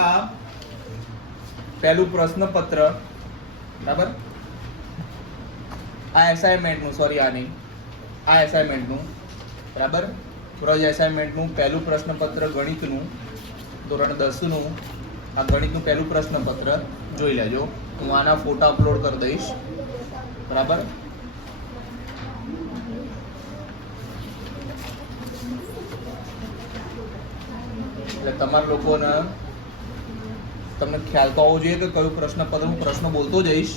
આ પહેલું પ્રશ્નપત્ર, બરાબર, આ એસાઇનમેન્ટનું, સોરી આ નહીં, આ એસાઇનમેન્ટનું, બરાબર, રોજ એસાઇનમેન્ટનું પહેલું પ્રશ્નપત્ર ગણિતનું, ધોરણ 10 નું આ ગણિતનું પહેલું પ્રશ્નપત્ર જોઈ લેજો. હું આના ફોટા અપલોડ કરી દઈશ, બરાબર. એટલે તમારા લોકોને તમને ખ્યાલ તો આવવો જોઈએ કે કયું પ્રશ્નપત્ર, હું પ્રશ્ન બોલતો જઈશ,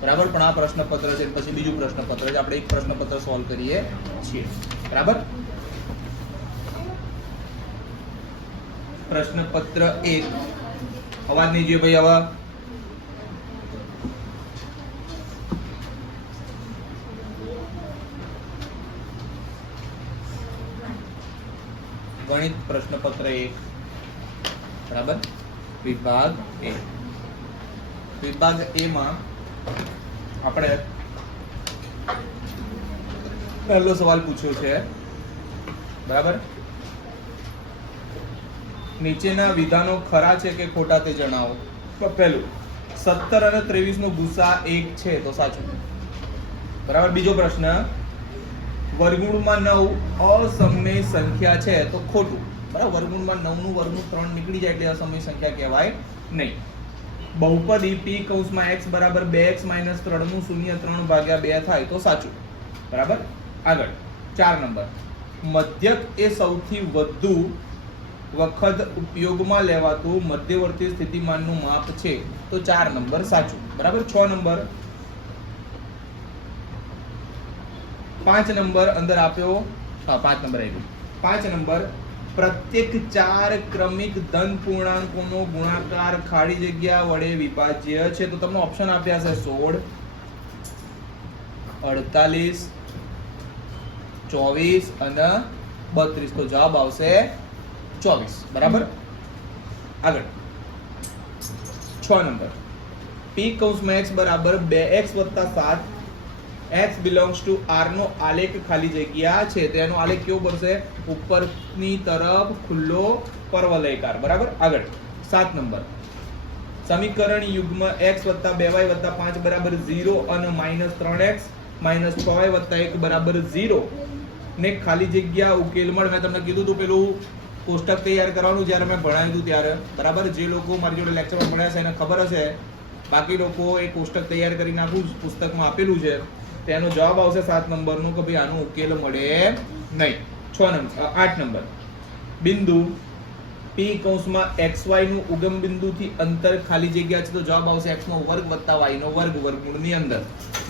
બરાબર, પણ આ પ્રશ્નપત્ર છે પછી બીજું પ્રશ્નપત્ર છે, આપણે એક પ્રશ્નપત્ર સોલ્વ કરીએ છીએ, બરાબર. પ્રશ્નપત્ર 1, અવાજ નહીં જોઈએ ભાઈ. આવા ગણિત પ્રશ્નપત્ર 1, બરાબર, વિભાગ A. વિભાગ A માં આપણે પહેલો સવાલ પૂછ્યો છે, બરાબર. નીચેના વિધાનો ખરા છે કે ખોટા તે જણાવો. તો પહેલું, 17 અને 23 નો ગુસા 1 છે તો સાચું, બરાબર. બીજો પ્રશ્ન, વર્ગમૂળમાં 9 અસમય સંખ્યા છે તો ખોટું, બરાબર. વર્ગમૂળમાં 9 નું વર્ગમૂળ 3 નીકળી જાય એટલે અસમય સંખ્યા કહેવાય નહીં. બહુપદી p કૌંસમાં x બરાબર 2x - 3 નું શૂન્ય 3/2 થાય તો સાચું, બરાબર. આગળ 4 નંબર, મધ્યક એ સૌથી વધુ વખત ઉપયોગમાં લેવાતું મધ્યવર્તી સ્થિતિમાનનું માપ છે તો 4 નંબર સાચું, બરાબર. 6 નંબર, 5 નંબર અંદર આપ્યો, 5 નંબર આવી ગયું. 5 નંબર, પ્રત્યેક 4 ક્રમિક ધન પૂર્ણાંકોનો ગુણાકાર ખાલી જગ્યા વડે વિભાજ્ય છે તો તમને ઓપ્શન આપ્યા છે 16, 48, 24 અને 32. તો જવાબ આવશે 24, બરાબર. આગળ 6 નંબર, p કૌંસમાં x બરાબર 2x + 7 x belongs to r નો આલેખ ખાલી જગ્યા છે તો એનો આલેખ કેવો બનશે? ઉપરની તરફ ખુલ્લો પરવલયકાર, બરાબર. આગળ 7 નંબર, સમીકરણ યુગ્મ x + 2y + 5 બરાબર 0 અને -3x - 6y + 1 બરાબર 0 ને ખાલી જગ્યા ઉકેલ મળે. મેં તમને કીધું હતું પેલું કોષ્ટક તૈયાર કરવાનું જ્યારે મેં ભણાવ્યું હતું ત્યારે, બરાબર. જે લોકો મારી જોડે લેક્ચરમાં ભણ્યા છે એને ખબર હશે, બાકી લોકો એ કોષ્ટક તૈયાર કરી નાખું, પુસ્તકમાં આપેલું છે. તેનો જવાબ આવશે 7 નંબરનો કે ભાઈ આનો ઉકેલ મળે નહીં. 8 નંબર, બિંદુ p કૌંસમાં xy નું ઉગમ બિંદુથી અંતર ખાલી જગ્યા છે તો જવાબ આવશે x નો વર્ગ + y નો વર્ગ વર્ગમૂળની અંદર.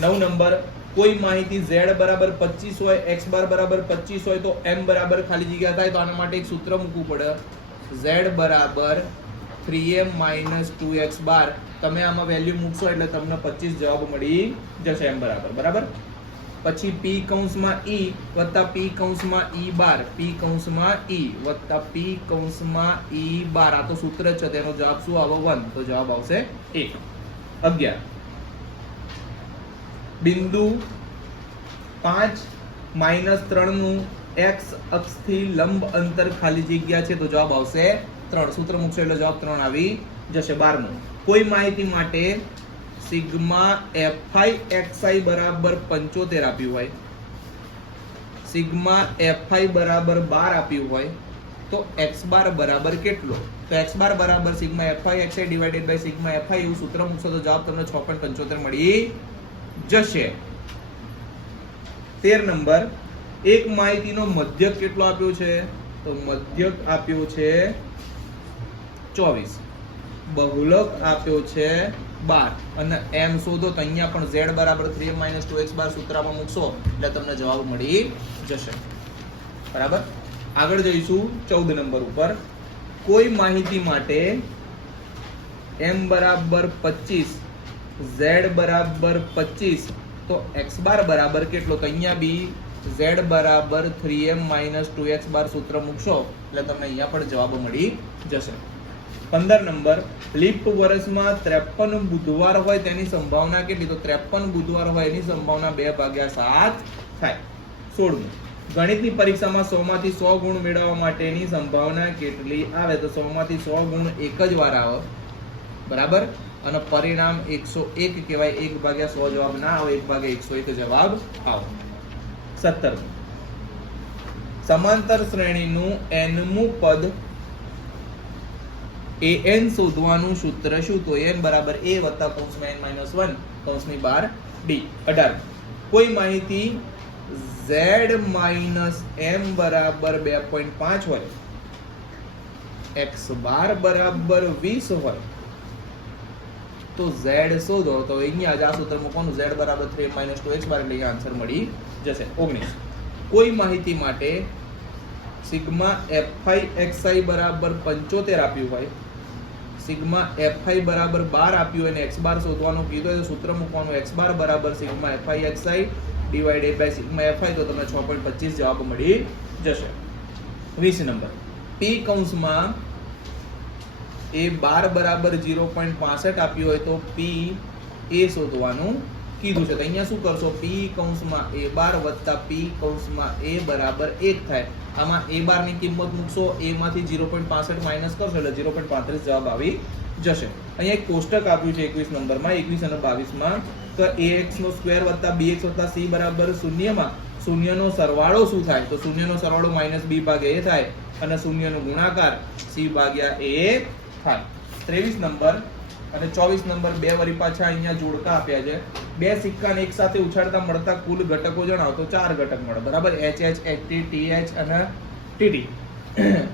9 નંબર, કોઈ માહિતી z બરાબર 25 હોય, x બાર બરાબર 25 હોય તો m બરાબર ખાલી જગ્યા થાય તો આના માટે એક સૂત્ર મૂકવું પડે, z બરાબર 3m - 2x બાર. તમે આમાં વેલ્યુ મૂકશો એટલે તમને 25 જવાબ મળી જશે m બરાબર, બરાબર. પછી p કૌંસમાં e + p કૌંસમાં e બાર, p કૌંસમાં e + p કૌંસમાં e બાર, આ તો સૂત્ર છે, તેનો જવાબ શું આવે? 1. તો જવાબ આવશે 1. 11, બિંદુ 5 - 3 નું x અક્ષથી લંબ અંતર ખાલી જગ્યા છે તો જવાબ આવશે 3. સૂત્ર મૂકશો એટલે જવાબ 3 આવી જશે. 12, કોઈ માહિતી માટે સિગ્મા fi xi બરાબર 75 આપ્યું હોય, સિગ્મા fi બરાબર 12 આપ્યું હોય તો x બાર બરાબર કેટલો? તો x બાર બરાબર sigma fi xi divided by sigma fi એવું સૂત્ર મૂકશો તો જવાબ તમને 6.75 મળી જશે. 13 નંબર, એક માહિતીનો મધ્યક કેટલો આપ્યો છે? તો મધ્યક આપ્યો છે 24, બહુલક આપ્યો છે 12 અને m શોધો તો અહીંયા પણ z બરાબર 3m - 2x બાર સૂત્રમાં મૂકશો એટલે તમને જવાબ મળી જશે, બરાબર. આગળ જઈશું 14 નંબર ઉપર, કોઈ માહિતી માટે m બરાબર 25, z બરાબર 25 તો x બાર બરાબર કેટલો? તો અહીંયા બી z બરાબર 3m - 2x બાર સૂત્ર મૂકશો એટલે તમને અહીંયા પણ જવાબ મળી જશે. 15 નંબર, લીપ વર્ષમાં 53 બુધવાર હોય તેની સંભાવના કેટલી? તો 53 બુધવાર હોય એની સંભાવના 2/7 થાય. 16, ગણિતની પરીક્ષામાં 100 માંથી 100 ગુણ મેળવવા માટેની સંભાવના કેટલી આવે? તો 100 માંથી 100 ગુણ એક જ વાર આવે, બરાબર, અને પરિણામ 101 કહેવાય. 1/100 જવાબ ના આવે, 1/101 જવાબ આવે. 17 સમાંતર શ્રેણીનું nમું પદ an શોધવાનું સૂત્ર શું? તો n બરાબર a વત્તા કૌંસમાં n - 1 કૌંસની બહાર d. 18 કોઈ માહિતી z - m બરાબર 2.5 હોય, x બાર બરાબર 20 હોય તો z શોધો. તો અહીંયા જ આ સૂત્ર મૂકવાનું, z બરાબર 3 - 2x બાર, એટલે આન્સર મળી જશે. 19 કોઈ માહિતી માટે સિગ્મા fi xi બરાબર 75 આપ્યું હોય, સિગ્મા fi બરાબર 12 આપ્યું હોય અને x બાર શોધવાનું કીધું હોય તો સૂત્ર મૂકવાનું, x બાર બરાબર sigma fi xi divided by sigma fi, તો તમને 6.25 જવાબ મળી જશે. 20 નંબર p કૌંસમાં a બાર બરાબર 0.65 આપ્યું હોય તો p a શોધવાનું કીધું છે. તો અહીંયા શું કરશો? p કૌંસમાં a બાર વત્તા p કૌંસમાં a બરાબર 1 થાય. આમાં a બાર ની કિંમત મૂકશો, a માંથી 0.65 માઈનસ કરશો એટલે 0.35 જવાબ આવી જશે. અહીંયા એક કોષ્ટક આપ્યું છે 21 નંબરમાં, 21 અને 22 માં, તો ax નો સ્ક્વેર વત્તા bx વત્તા c બરાબર 0 માં શૂન્યનો સરવાળો શું થાય? તો શૂન્યનો સરવાળો -b ભાગ્યા a થાય અને શૂન્યનો ગુણાકાર c ભાગ્યા a થાય. 23 નંબર અને 24 નંબર બે વરી પાછા અહીંયા જોડકા આપ્યા છે. બે સિક્કાને એક સાથે ઉછાળતા મળતા કુલ ઘટકો જણાવો. તો 4 ઘટક મળે, બરાબર, HH HT TH અને TT.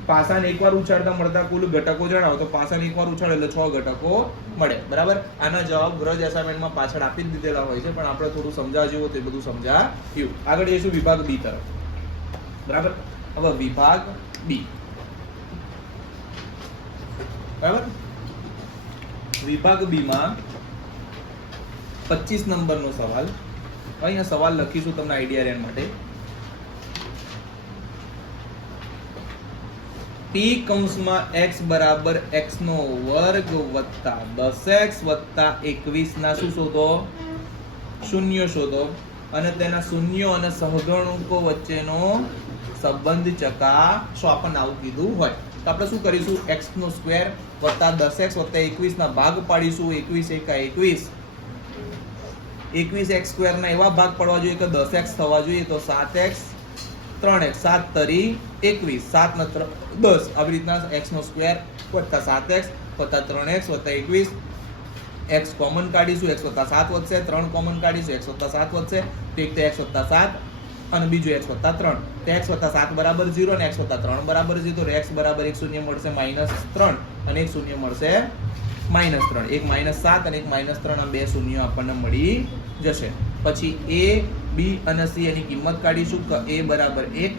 પાસાને એકવાર ઉછાળતા મળતા કુલ ઘટકો જણાવો. તો પાસાને એકવાર ઉછાળે એટલે 6 ઘટકો મળે, બરાબર. આના જવાબ ગ્રજ અસાઇનમેન્ટમાં પાછળ આપી જ દીધેલા હોય છે, પણ આપણે થોડું સમજાવવા જેવું તે બધું સમજાવ્યું. આગળ જઈશું વિભાગ બી તરફ, બરાબર. હવે વિભાગ બી, બરાબર. વિભાગ બી માં 25 નંબરનો સવાલ. અહીંયા સવાલ લખીશું તમને આઈડિયા રહેવા માટે. p કૌંસમાં x બરાબર x નો વર્ગ વત્તા 10x વત્તા 21 ના શું શોધો? શૂન્ય શોધો. અને તેના શૂન્યો અને સહગુણકો વચ્ચેનો સંબંધ ચકાસો. આપણને આવું કીધું હોય તો આપણે શું કરીશું? x નો સ્ક્વેર વત્તા 10x વત્તા 21 ના ભાગ પાડીશું. 21 એકા 21, 21 x સ્ક્વેર ના એવા ભાગ પડવા જોઈએ કે 10x થવા જોઈએ. તો 7x 3x 7 તરી 21, 7 ને 10, આવી રીતના x નો સ્ક્વેર વત્તા 7x વત્તા 3x વત્તા 21, x કોમન કાઢીશું, x વત્તા 7 વધશે, 3 કોમન કાઢીશું, x વત્તા 7 વધશે, તો એક તો x વત્તા 7 અને બીજું x વત્તા 3. તો x વત્તા 7 બરાબર 0 અને x વત્તા 3 બરાબર 0. તો x બરાબર એક શૂન્ય મળશે -3 અને એક શૂન્ય મળશે -3. એક -7 અને એક -3, આ બે શૂન્યો આપણને મળી જશે. પછી a b અને c એની કિંમત કાઢીશું કે a બરાબર 1,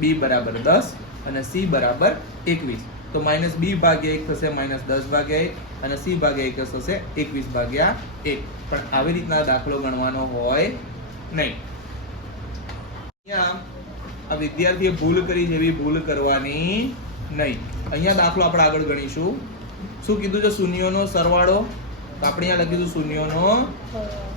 b બરાબર 10 અને c બરાબર 21. તો -b ભાગ્યા 1 થશે -10 ભાગ્યા 1 અને c ભાગ્યા 1 થશે 21 ભાગ્યા 1. પણ આવી રીતના દાખલો ગણવાનો હોય નહીં. અહીંયા આ વિદ્યાર્થીએ ભૂલ કરી છે એવી ભૂલ કરવાની નહીં. અહીંયા દાખલો આપણે આગળ ગણીશું. શું કીધું છે? શૂન્યોનો સરવાળો. તો આપણે અહીંયા લખીશું શૂન્યોનો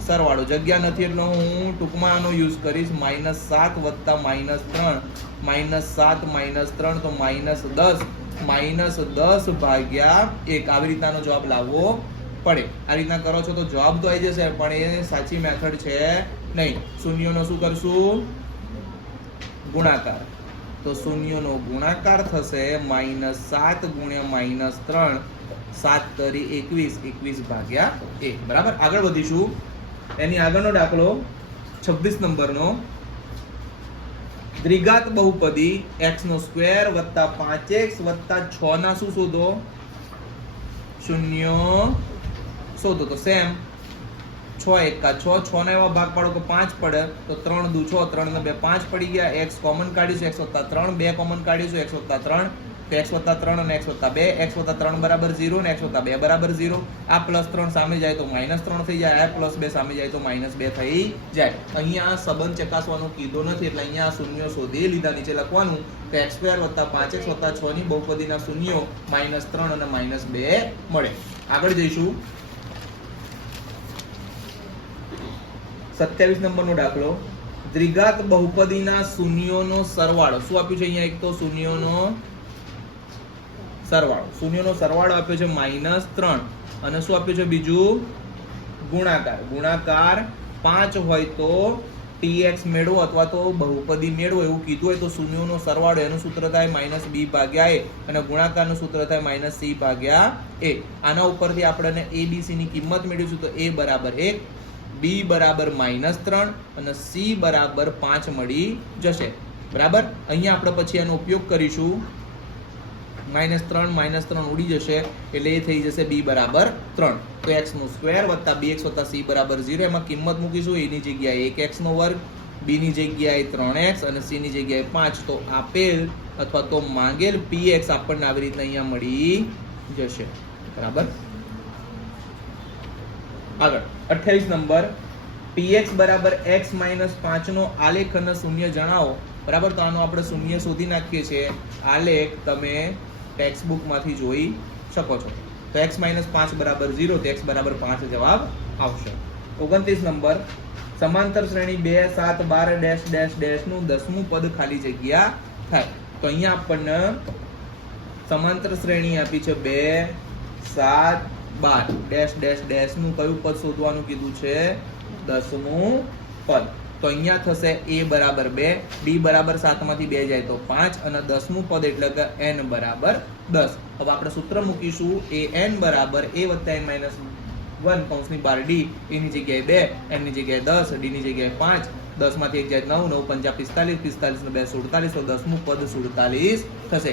સરવાળો. જગ્યા નથી એટલે હું ટૂંકમાં આનો યુઝ કરીશ. -7 વત્તા -3, -7 -3 તો -10, -10 ભાગ્યા 1. આવી રીતનાનો જવાબ લાવવો પડે. આ રીતના કરો છો તો જવાબ તો આવી જશે, પણ એ સાચી મેથડ છે નહીં. શૂન્યોનો શું કરશું? ગુણાકાર. તો શૂન્યનો ગુણાકાર થશે -7 ગુણ્યા -3, 7 તરી 21, 21 ભાગ્યા 1, બરાબર. આગળ વધીશું. એની આગળનો દાખલો 26 નંબરનો. દ્વિઘાત બહુપદી x નો સ્ક્વેર વત્તા 5x વત્તા 6 ના શું શોધો? શૂન્યો શોધો. તો સેમ 6 એકા 6, 6 ના એવા ભાગ પાડો કે 5 પડે. તો 3 દુ 6, 3 ને 2 5 પડી ગયા. x કોમન કાઢીશું, x વત્તા 3, 2 કોમન કાઢીશું, x વત્તા 3, તો x વત્તા 3 અને x વત્તા 2, x વત્તા 3 બરાબર 0 અને x વત્તા 2 બરાબર 0. આ +3 સામે જાય તો -3 થઈ જાય, આ +2 સામે જાય તો -2 થઈ જાય. અહીંયા આ સંબંધ ચકાસવાનો કીધો નથી એટલે અહીંયા આ શૂન્યો શોધી લીધા. નીચે લખવાનું કે x² વત્તા 5x વત્તા 6 ની બહુપદીના શૂન્યો -3 અને -2 મળે. આગળ જઈશું. 27 નંબરનો દાખલો. દ્વિઘાત બહુપદીના શૂન્યોનો સરવાળો શું આપ્યું છે અહીંયા? એક તો શૂન્યોનો સરવાળો આપ્યો છે -3 અને શું આપ્યું છે બીજું? ગુણાકાર 5 હોય તો tx મેળવો અથવા તો બહુપદી મેળવો એવું કીધું હોય તો શૂન્યોનો સરવાળો એનું સૂત્ર થાય -b/a અને ગુણાકારનું સૂત્ર થાય -c/a. આના ઉપરથી આપણે abc ની કિંમત મેળવીશું તો a બરાબર 1, b બરાબર -3 અને c બરાબર 5 મળી જશે. બરાબર. અહીંયા આપણે પછી એનો ઉપયોગ કરીશું. -3 ઉડી જશે એટલે એ થઈ જશે b બરાબર 3. તો x નો સ્ક્વેર વત્તા bx વત્તા c બરાબર 0. એમાં કિંમત મૂકીશું. a ની જગ્યાએ 1x નો વર્ગ, b ની જગ્યાએ 3x અને c ની જગ્યાએ 5. તો આપેલ અથવા તો માંગેલ px આપણને આવી રીતના અહીંયા મળી જશે. બરાબર. આગળ 28 નંબર, px બરાબર x - 5 નો આલેખ અને શૂન્ય જણાવો. બરાબર. તો આનો આપણે શૂન્ય શોધી નાખીએ છીએ. આલેખ તમે ટેક્સ્ટ બુક માંથી જોઈ શકો છો. તો x - 5 બરાબર 0 તો x બરાબર 5 જવાબ આવશે. 29 નંબર, સમાંતર શ્રેણી 2 7 12 ડેશ ડેશ ડેશ નું 10મું પદ ખાલી જગ્યા થાય. તો અહીંયા આપણને સમાંતર શ્રેણી આપી છે 2 7 12 ડેશ ડેશ ડેશ નું કયું પદ શોધવાનું કીધું છે? 10મું પદ. તો અહીંયા થશે a બરાબર 2, b બરાબર 7 માંથી 2 જાય તો 5 અને 10મું પદ એટલે કે n બરાબર 10. હવે આપણે સૂત્ર મૂકીશું. an બરાબર a વત્તા n માઇનસ 1 કૌંસની બહાર d, a ની જગ્યાએ 2, n ની જગ્યાએ 10, d ની જગ્યાએ 5, 10 માંથી 1 જાય 9, 9 5 45, 45 ને 2 47. તો 10મું પદ 47 થશે.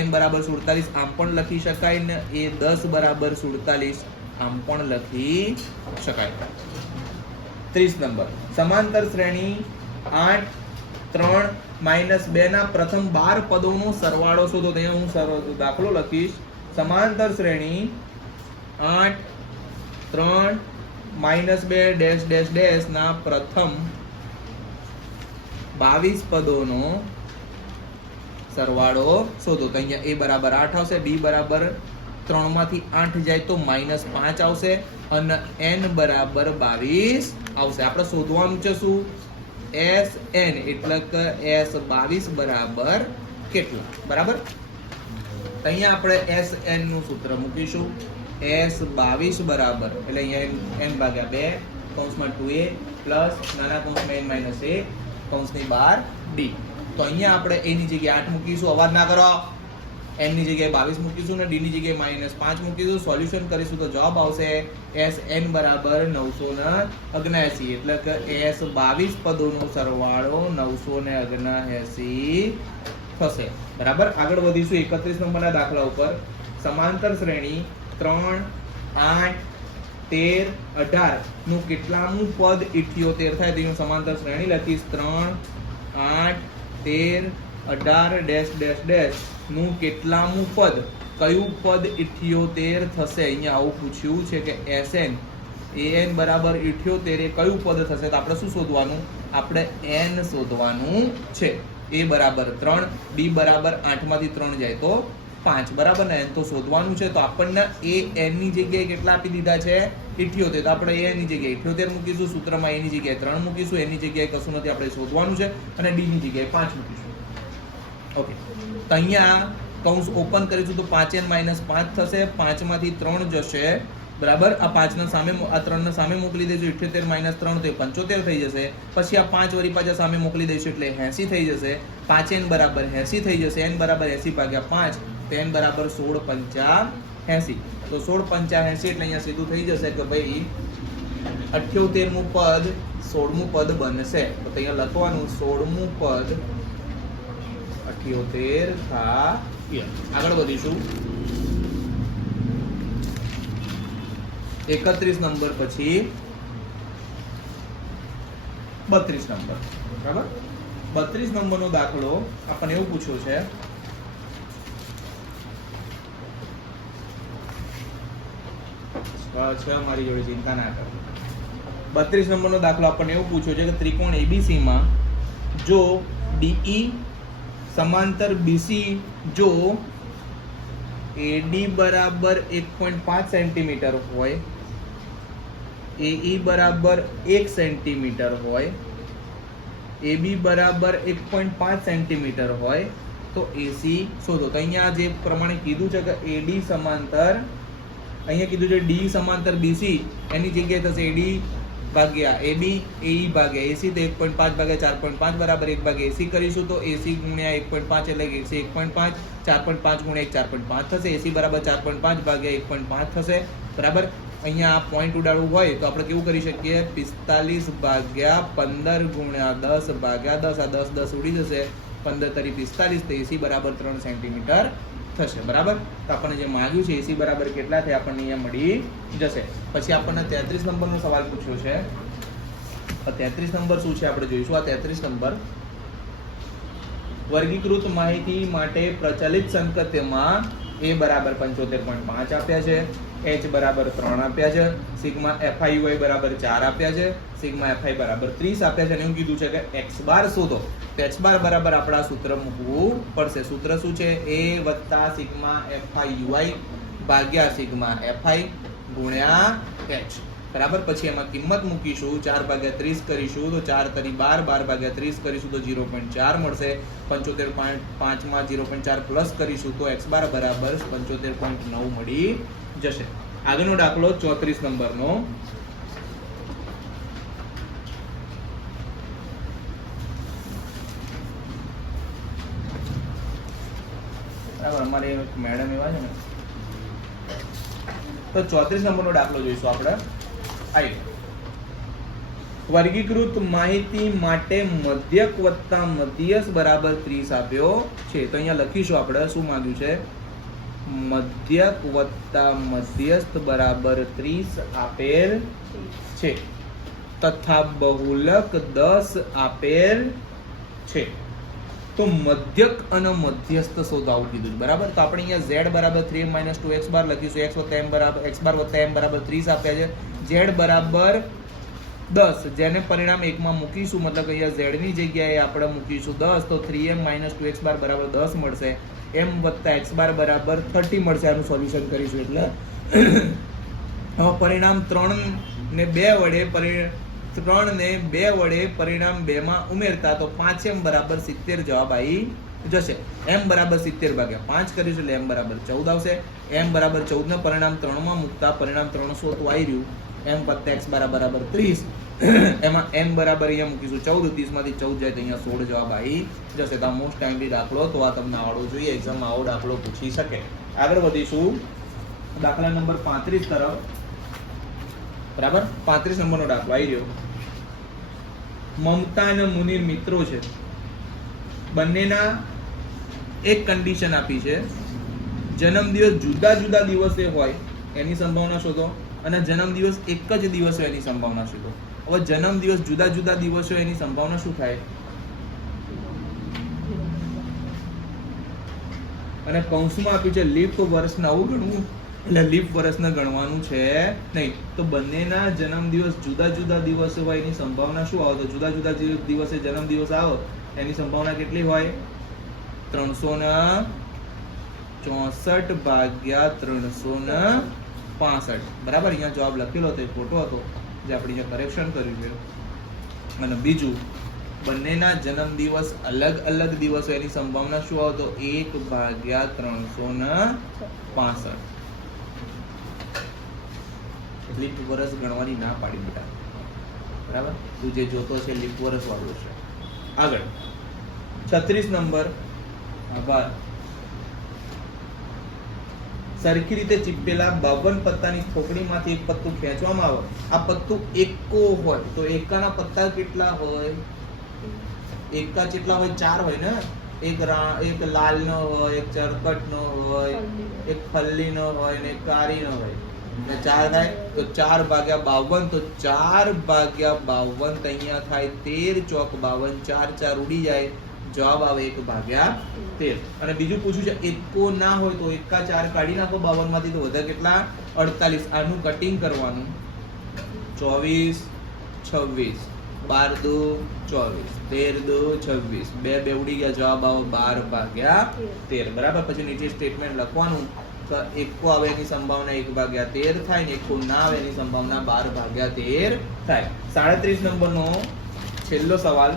an બરાબર 47 આમ પણ લખી શકાય ને a 10 બરાબર 47 આમ પણ લખી શકાય. 30 નંબર, સમાંતર શ્રેણી 8 3 -2 ના પ્રથમ 12 પદોનો સરવાળો શોધો. તો અહીંયા હું દાખલો લખીશ. સમાંતર શ્રેણી 8 3 -2 ડેશ ડેશ ડેશ ના પ્રથમ 22 પદોનો સરવાળો શોધો. તો અહીંયા a બરાબર 8 આવશે, b બરાબર 3 માંથી 8 જાય તો -5 આવશે અને n બરાબર 22 આવશે. આપણે શોધવાનું છે શું? Sn એટલે કે S22 બરાબર કેટલા? બરાબર. અહીંયા આપણે Sn નું સૂત્ર મૂકીશું. S22 બરાબર એટલે અહીંયા n ભાગ્યા 2 કૌંસમાં 2a પ્લસ નાના કૌંસમાં n - 1 કૌંસની બહાર d. તો અહીંયા આપણે a ની જગ્યાએ 8 મૂકીશું. અવાજ ના કરો. n ની જગ્યાએ 22 મૂકીશું અને d ની જગ્યાએ -5 મૂકીશું. સોલ્યુશન કરીશું તો જવાબ આવશે Sn બરાબર 979 એટલે કે S22 પદોનો સરવાળો 979 થશે. બરાબર. આગળ વધીશું 31 નંબરના દાખલા ઉપર. સમાંતર શ્રેણી 3 8 13 18 નું કેટલામું પદ 78 થાય? તેનું સમાંતર શ્રેણી લખીશ. 3 8 13 18 ડેશ ડેશ ડેશ નું કેટલામું પદ, કયું પદ 78 થશે? અહીંયા આવું પૂછ્યું છે કે Sn an બરાબર 78 એ કયું પદ થશે? તો આપણે શું શોધવાનું? આપણે n શોધવાનું છે. a બરાબર 3, b બરાબર 8 માંથી 3 જાય તો 5. બરાબર ને? n તો શોધવાનું છે. તો આપણને a n ની જગ્યાએ કેટલા આપી દીધા છે? 78. તો આપણે a ની જગ્યાએ 78 મૂકીશું. સૂત્રમાં a ની જગ્યાએ 3 મૂકીશું. n ની જગ્યાએ કશું નથી, આપણે શોધવાનું છે અને d ની જગ્યાએ 5 મૂકીશું. ઓકે. તો અહીંયા કૌંસ ઓપન કરીશું તો 5n - 5 થશે. 5 માંથી 3 જશે. બરાબર. આ 5 ના સામે આ 3 ને સામે મોકલી દેજો. 78 - 3 તો 75 થઈ જશે. પછી આ 5 વળી પાછા સામે મોકલી દઈશું એટલે 80 થઈ જશે. 5n બરાબર 80 થઈ જશે. n બરાબર 80 ભાગ્યા 5 તો n બરાબર 1685. તો 1685 એટલે અહીંયા સીધું થઈ જશે કે ભાઈ 78મું પદ 16મું પદ બનશે. તો અહીંયા લખવાનું 16મું પદ 78 થાય. આગળ વધીશું 31 નંબર પછી 32 નંબર. બરાબર. 32 નંબરનો દાખલો આપણને એવું પૂછ્યો છે મારી જોડે ચિંતા ના કરો. 32 નંબરનો દાખલો આપણને એવું પૂછ્યો છે કે ત્રિકોણ ABC માં જો DE સમાંતર BC જો AD બરાબર 1.5 સેન્ટીમીટર હોય, AE બરાબર 1 સેન્ટીમીટર હોય, AB બરાબર 1.5 સેન્ટીમીટર હોય તો AC શોધો. તો અહીંયા જે પ્રમાણે કીધું છે કે AD સમાંતર, અહીંયા કીધું છે D સમાંતર BC, એની જગ્યાએ થશે AD ભાગ્યા AB, AE ભાગ્યા AC, તો 1.5 ભાગ્યા 4.5 બરાબર 1 ભાગ્યા AC કરીશું તો AC ગુણ્યા 1.5 એટલે કે AC 1.5, 4.5 ગુણ્યા 4.5 થશે. AC બરાબર 4.5 ભાગ્યા 1.5 થશે. બરાબર. અહીંયા આ પોઈન્ટ ઉડાડવું હોય તો આપણે કેવું કરી શકીએ, 45 ભાગ્યા 15 ગુણ્યા 10 ભાગ્યા 10, આ 10 10 ઉડી જશે, 15 તરી 45, તો AC બરાબર 3 સેન્ટીમીટર થશે. બરાબર. તો આપણને જે માંગ્યું છે AC બરાબર કેટલા થાય આપણને અહીંયા મળી જશે. પછી આપણને 33 નંબરનો સવાલ પૂછ્યો છે. 33 નંબર શું છે આપણે જોઈશું. આ 33 નંબર વર્ગીકૃત માહિતી માટે પ્રચલિત સંકેતમાં A બરાબર 75.5 આપ્યા છે, H બરાબર 3 આપ્યા છે, સિગ્મા FIUI બરાબર 4 આપ્યા છે, સિગ્મા FI બરાબર 30 આપ્યા છે અને એવું કીધું છે કે x બાર શોધો. તો x બાર બરાબર આપણા સૂત્ર મૂકવું પડશે. સૂત્ર શું છે? A વત્તા સિગ્મા FIUI ભાગ્યા સિગ્મા FI ગુણ્યા H. બરાબર. પછી એમાં કિંમત મૂકીશું, 4 ભાગ્યા 30 કરીશું તો 4 તરી 12, 12 ભાગ્યા 30 કરીશું તો 0.4 મળશે. 75.5 માં 0.4 પ્લસ કરીશું તો x બાર બરાબર 75.9 મળી જશે. આગળનો દાખલો 34 નંબરનો. બરાબર. અમારે મેડમ એવા છે ને. તો 34 નંબરનો દાખલો જોઈશું આપણે. વર્ગીકૃત માહિતી માટે મધ્યક વત્તા મધ્યસ્થ બરાબર 30 આપ્યો છે. તો અહીંયા લખીશું આપણે શું માંગ્યું છે, મધ્યક વત્તા મધ્યસ્થ બરાબર 30 આપેલ છે તથા બહુલક 10 આપેલ છે. તો મધ્યક અને મધ્યસ્થ શોધાવું કીધું. બરાબર. તો આપણે અહીંયા z બરાબર 3m - 2x બાર લખીશું. x વત્તા m બરાબર x બાર વત્તા m બરાબર 30 આપ્યા છે. z બરાબર 10, જેને પરિણામ 1 માં મૂકીશું, મતલબ અહીંયા z ની જગ્યાએ આપણે મૂકીશું 10, તો 3m - 2x બાર બરાબર 10 મળશે. m વત્તા x બાર બરાબર 30 મળશે. આનું સોલ્યુશન કરીશું એટલે હવે પરિણામ 3 ને 2 વડે પરિણામ 2 માં ઉમેરતા તો 5m બરાબર 70 જવાબ આવી જશે. m બરાબર 70 ભાગ્યા 5 કરીશું એટલે m બરાબર 14 આવશે. m બરાબર 14 ને પરિણામ 3 માં મૂકતા પરિણામ 300 તો આવી રહ્યું. m વત્તા x બરાબર 30, એમાં m બરાબર અહીંયા મૂકીશું 14, 30 માંથી 14 જાય તો અહીંયા 16 જવાબ આવી જશે. તો આ મોસ્ટ ટાઈમલી દાખલો, તો આ તમને આવડવો જોઈએ, એક્ઝામમાં આવો દાખલો પૂછી શકે. આગળ વધીશું દાખલા નંબર 35 તરફ. બરાબર. 35 નંબરનો દાખલો આવી રહ્યો. મમતા અને મુનીર મિત્રો છે. બંનેના એક કન્ડિશન આપી છે, જન્મદિવસ જુદા જુદા દિવસે હોય એની સંભાવના શોધો અને જન્મદિવસ એક જ દિવસ હોય એની સંભાવના શોધો. હવે જન્મદિવસ જુદા જુદા દિવસ હોય એની સંભાવના શું થાય? અને કૌંસમાં આપ્યું છે લીપ વર્ષને આવું ગણવું, એટલે લીપ વર્ષને ગણવાનું છે નહીં. તો બંનેના જન્મદિવસ જુદા જુદા દિવસે હોય એની સંભાવના શું આવે? તો જુદા જુદા દિવસે જન્મદિવસ આવે એની સંભાવના કેટલી હોય? 364 ભાગ્યા 365. બરાબર. અહીંયા જવાબ લખેલો હતો, ખોટો હતો, જે આપણે અહીંયા કરેક્શન કર્યું છે. અને બીજું, બંનેના જન્મદિવસ અલગ અલગ દિવસો એની સંભાવના શું આવે? તો 1 ભાગ્યા 365. લીપ વર્ષ ગણવાની ના પાડી બેટા. બરાબર. તું જે જોતો છે લીપ વર્ષ વાળું છે. આગળ 36 નંબર. આભાર. સરખી રીતે ચીપેલા 52 પત્તાની થોકડીમાંથી એક પત્તું ખેંચવામાં આવે. આ પત્તું એકો હોય તો એકાના પત્તા કેટલા હોય? એકા કેટલા હોય? 4 હોય ને. એક લાલ નો હોય, એક ચરકટ નો હોય, એક ફલ્લી નો હોય ને એક કારી નો હોય. 4 થાય તો 4 ભાગ્યા 52, તો 4 ભાગ્યા 52 તો અહીંયા થાય 13 ચોક 52, 4 4 ઉડી જાય, જવાબ આવે 1 ભાગ્યા 13. અને બીજું પૂછ્યું છે એકો ના હોય તો એકા 4 કાઢી નાખો 52 માંથી, તો વધે કેટલા? 48. આનું કટિંગ કરવાનું. 24 26, 12 દુ 24, 13 દુ 26, 2 ઉડી ગયા, જવાબ આવે 12 ભાગ્યા 13. બરાબર. પછી નીચે સ્ટેટમેન્ટ લખવાનું. તો એકો આવે એની સંભાવના 1 ભાગ્યા 13 થાય ને એકો ના આવે એની સંભાવના 12 ભાગ્યા 13 થાય. 37 નંબરનો છેલ્લો સવાલ.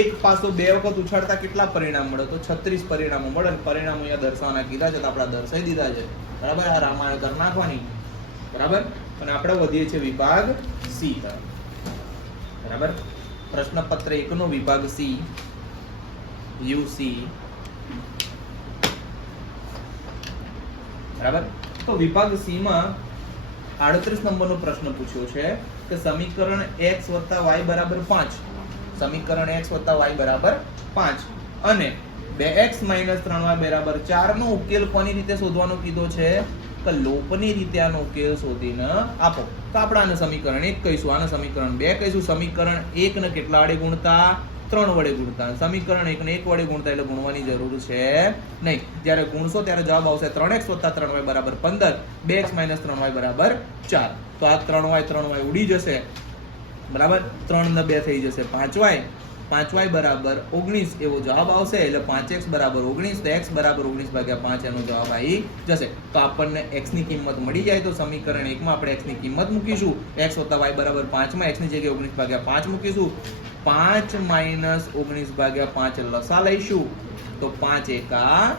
એક પાસો બે વખત ઉછાળતા કેટલા પરિણામ મળે? તો 36 પરિણામો મળે. અને પરિણામો અહીંયા દર્શાવવાના કીધા છે તો આપણે દર્શાવી દીધા છે. બરાબર, આ રામાયણ કરી નાખવાની. બરાબર, અને આપણે વધીએ છીએ વિભાગ સી તરફ. બરાબર, પ્રશ્નપત્ર 1 નો વિભાગ સી, યુસી. બરાબર, તો વિભાગ સી માં 38 નંબરનો પ્રશ્ન પૂછ્યો છે કે સમીકરણ x y બરાબર 5, સમીકરણ x y બરાબર 5 અને 2x 3y બરાબર 4 નો ઉકેલ કોની રીતે શોધવાનો કીધો છે? કે લોપની રીતે આનો ઉકેલ શોધીને આપો. તો આપણે આને સમીકરણ 1 કહીશું, આને સમીકરણ 2 કહીશું. સમીકરણ 1 ને કેટલા વડે ગુણતા? 3 વડે ગુણતા. સમીકરણ 1 ને 1 વડે ગુણતા એટલે ગુણવાની જરૂર છે નહીં. જ્યારે ગુણશો ત્યારે જવાબ આવશે 3x 3y બરાબર 15, 2x 3y બરાબર 4. તો આ 3y ઉડી જશે. બરાબર, 3 ને 2 થઈ જશે 5y, 5y બરાબર 19 એવો જવાબ આવશે. એટલે 5x બરાબર 19, તો x બરાબર 19/5 એનો જવાબ આવી જશે. તો આપણને x ની કિંમત મળી જાય. તો સમીકરણ 1 માં આપણે x ની કિંમત મૂકીશું. x y બરાબર 5 માં x ની જગ્યાએ 19/5 મૂકીશું. 5 - 19/5 લસા લઈશું. તો 5 એકા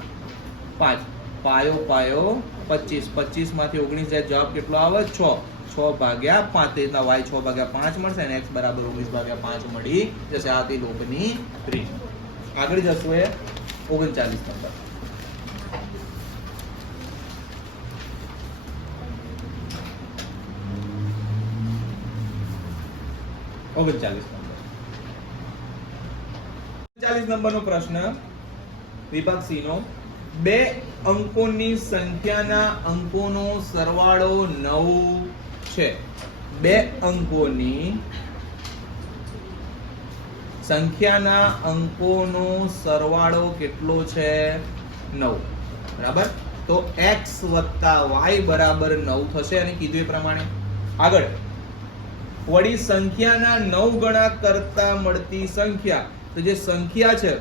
5, પાયો 25, 25 માંથી 19 જાય જવાબ કેટલો આવે? 6, 6/5. તેના y 6/5 મળશે અને x બરાબર 19/5 મળી જશે. આ તે લોપની રીત. આગળ જશું એ 39 નંબર. 39 નંબરનો પ્રશ્ન વિભાગ સી નો. બે અંકોની સંખ્યાના અંકોનો સરવાળો 9 છે. બે અંકોની સંખ્યાના અંકોનો સરવાળો કેટલો છે? 9. બરાબર, તો x + y બરાબર 9 થશે અને કીધું એ પ્રમાણે. આગળ વળી સંખ્યાના 9 ગણા કરતા મળતી સંખ્યા, તો જે સંખ્યા છે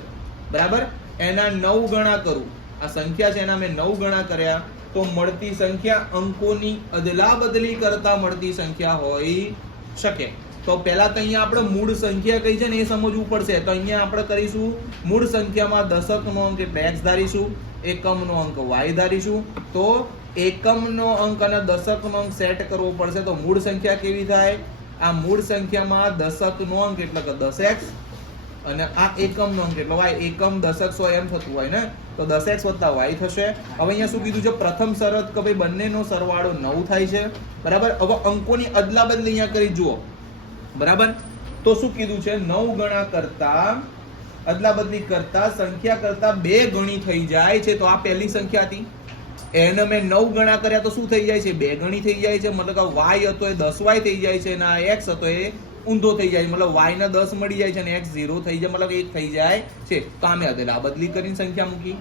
બરાબર એના 9 ગણા કરું. આ સંખ્યા છે એના મેં 9 ગણા કર્યા તો મળતી સંખ્યા અંકોની અદલા બદલી કરતા મળતી સંખ્યા હોઈ શકે. તો પહેલા તો અહીંયા આપણે મૂળ સંખ્યા કઈ છે ને એ સમજવું પડશે. તો અહીંયા આપણે કરીશું મૂળ સંખ્યામાં દશકનો અંક એટલે x ધારીશું, એકમનો અંક y ધારીશું. તો એકમનો અંક અને દશકનો અંક સેટ કરવો પડશે. તો મૂળ સંખ્યા કેવી થાય? આ મૂળ સંખ્યામાં દશકનો અંક એટલે કે 10x અને આ એકમનો અંક એટલે y. એકમ દશક 100 એમ થતું હોય ને, તો 10x + y થશે. હવે અહીંયા શું કીધું છે? પ્રથમ શરત કે ભાઈ બંનેનો સરવાળો 9 થાય છે. બરાબર, હવે અંકોની અદલા બદલી અહીંયા કરી જુઓ. બરાબર, તો શું કીધું છે? 9 ગણા કરતા અદલા બદલી કરતા સંખ્યા કરતા 2 ગણી થઈ જાય છે. તો આ પહેલી સંખ્યા હતી, એને મેં 9 ગણા કર્યા તો શું થઈ જાય છે? 2 ગણી થઈ જાય છે. મતલબ કે y હતો એ 10y થઈ જાય છે અને આ x હતો એ ઊંધો થઈ જાય. મતલબ y ના 10 મળી જાય છે અને x 0 થઈ જાય, મતલબ 1 થઈ જાય છે. તો આમે અદલા બદલી કરીને સંખ્યા મૂકી.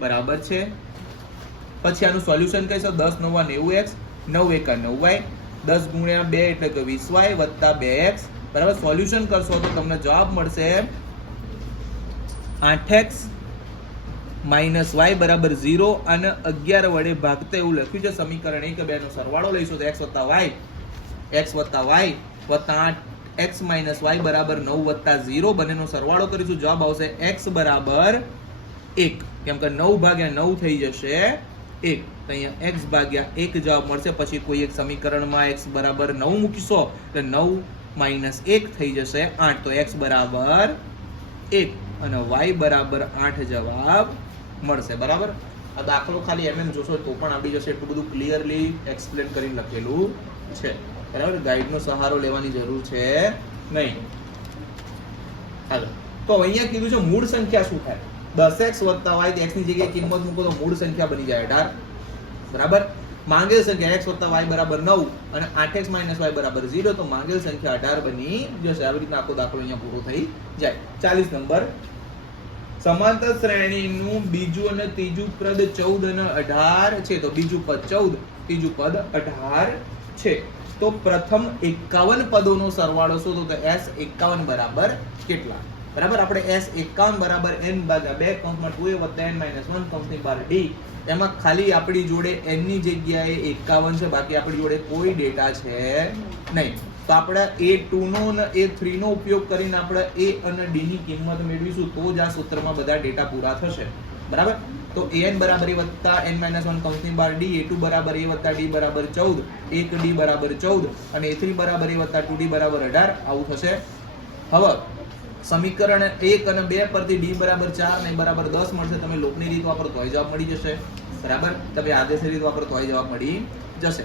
બરાબર છે. પછી આનું સોલ્યુશન કહીશું. 10 × 9 = 90x, 9 × 9y, 10 × 2 એટલે કે 20y + 2x. બરાબર, સોલ્યુશન કરશો તો તમને જવાબ મળશે 8x - y બરાબર 0 અને 11 વડે ભાગતા એવું લખ્યું છે. સમીકરણ 1 2 નો સરવાળો લઈશું તો x + y + 8x - y બરાબર 9 + 0 બંનેનો સરવાળો કરીશું. જવાબ આવશે x બરાબર 1, કેમ કે 9/9 થઈ જશે 1. તો અહીંયા x ભાગ્યા 1 જવાબ મળશે. પછી કોઈ એક સમીકરણમાં x બરાબર 9 મૂકીશો એટલે 9 - 1 થઈ જશે 8. તો x બરાબર 1 અને y બરાબર 8 જવાબ મળશે. બરાબર, આ દાખલો ખાલી એમ જોશો તો પણ આવડી જશે. એટલું બધું ક્લિયરલી એક્સપ્લેન કરીને લખેલું છે. બરાબર, ગાઈડનો સહારો લેવાની જરૂર છે નહીં. હાલો, તો અહીંયા કીધું છે મૂળ સંખ્યા શું થાય? 10x + y, x ની જગ્યાએ કિંમત મૂકો તો મૂળ સંખ્યા બની જાય 18. બરાબર, માંગેલ સંખ્યા x + y બરાબર 9 અને 8x - y બરાબર 0. તો માંગેલ સંખ્યા 18 બની જશે. આવી રીતના આખો દાખલો અહીંયા પૂરો થઈ જાય. 40 નંબર. સમાંતર શ્રેણીનું બીજું અને ત્રીજું પદ 14 અને 18 છે. તો બીજું પદ 14, ત્રીજું પદ 18 છે. તો પ્રથમ 51 પદોનો સરવાળો શોધો. તો S51 બરાબર કેટલા? બરાબર, આપણે S51 બરાબર n/2 (2a + n - 1) d. એમાં ખાલી આપણી જોડે n ની જગ્યાએ 51 છે, બાકી આપણી જોડે કોઈ ડેટા છે નહીં. તો આપણે A2 નો અને A3 નો ઉપયોગ કરીને આપણે A અને D ની કિંમત મેળવીશું તો જ આ સૂત્રમાં બધા ડેટા પૂરા થશે. બરાબર? તો an બરાબર a વત્તા n - 1 કૌંસની બહાર d, a2 બરાબર a વત્તા d બરાબર 14, 1d બરાબર 14 અને a3 બરાબર a વત્તા 2d બરાબર 18 આવું થશે. હવે સમીકરણ 1 અને 2 પરથી d બરાબર 4 અને બરાબર 10 મળશે. તમે લોકની રીત વાપરો તોય જવાબ મળી જશે. બરાબર? તમે આદેશી રીત વાપરો તોય જવાબ મળી જશે.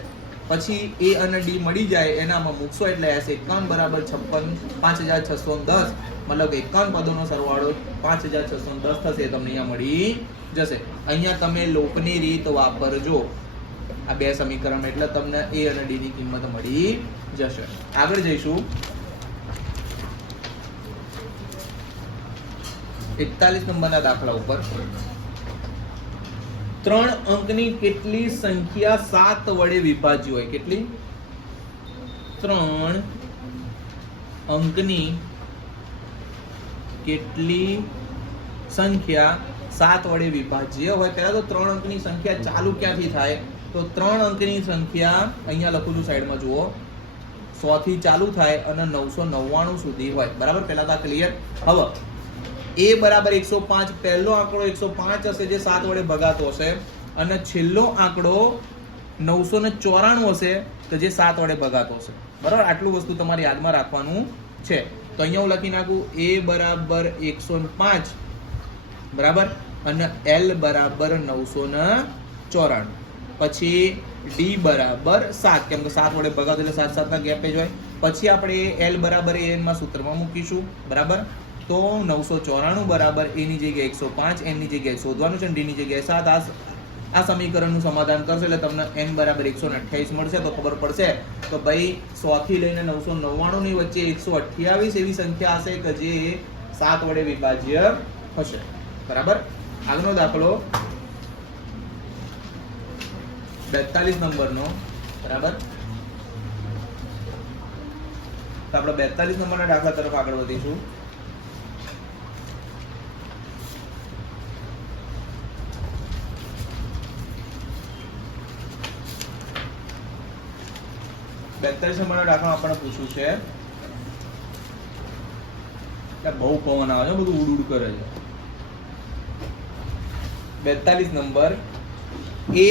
પછી a અને d મળી જાય એનામાં મૂકશો એટલે s51 બરાબર 56 5610 મતલબ 51 પદોનો સરવાળો 5610 થશે. તમને અહીંયા મળી જશે. અહીંયા તમે લોકની રીત વાપરજો આ બે સમીકરણ એટલે તમને a અને d ની કિંમત મળી જશે. આગળ જઈશું 41 નંબરના દાખલા ઉપર. 3 અંકની કેટલી સંખ્યા 7 વડે વિભાજ્ય હોય? કેટલી? 3 અંકની કેટલી સંખ્યા 7 વડે વિભાજ્ય હોય? પહેલા તો 3 અંકની સંખ્યા ચાલુ ક્યાંથી થાય? તો 3 અંકની સંખ્યા અહીંયા લખું છું સાઈડમાં જુઓ, 100 થી ચાલુ થાય અને 999 સુધી હોય. બરાબર? પહેલા તો આ ક્લિયર. હવે a બરાબર 105, પહેલો આંકડો 105 હશે જે 7 વડે ભગાતો હશે અને છેલ્લો આંકડો 994 હશે તો જે 7 વડે ભગાતો હશે. બરાબર? આટલું વસ્તુ તમારે યાદમાં રાખવાનું છે. તો અહીંયા હું લખી નાખું a બરાબર 105 બરાબર અને l બરાબર 994, પછી d બરાબર 7 કેમ કે 7 વડે ભગાતો એટલે 7 7 ના ગેપ જ હોય. પછી આપણે l બરાબર an માં સૂત્રમાં મૂકીશું. બરાબર? તો 994 બરાબર a ની જગ્યાએ 105, n ની જગ્યાએ શોધવાનું છે અને d ની જગ્યાએ 7. આ સમીકરણનું સમાધાન કરશો એટલે તમને n બરાબર 128 મળશે. તો ખબર પડશે તો ભાઈ 100 થી લઈને 999 ની વચ્ચે 128 એવી સંખ્યા હશે કે જે 7 વડે વિભાજ્ય હશે. બરાબર? આગળનો દાખલો 42 નંબરનો. બરાબર? તો આપણે 42 નંબરના દાખલા તરફ આગળ વધીશું. નંબરના દાખલા આપણને પૂછ્યું છે કે બહુ પવન આવે છે, બધું ઉડ ઉડ કરે છે. 42 નંબર a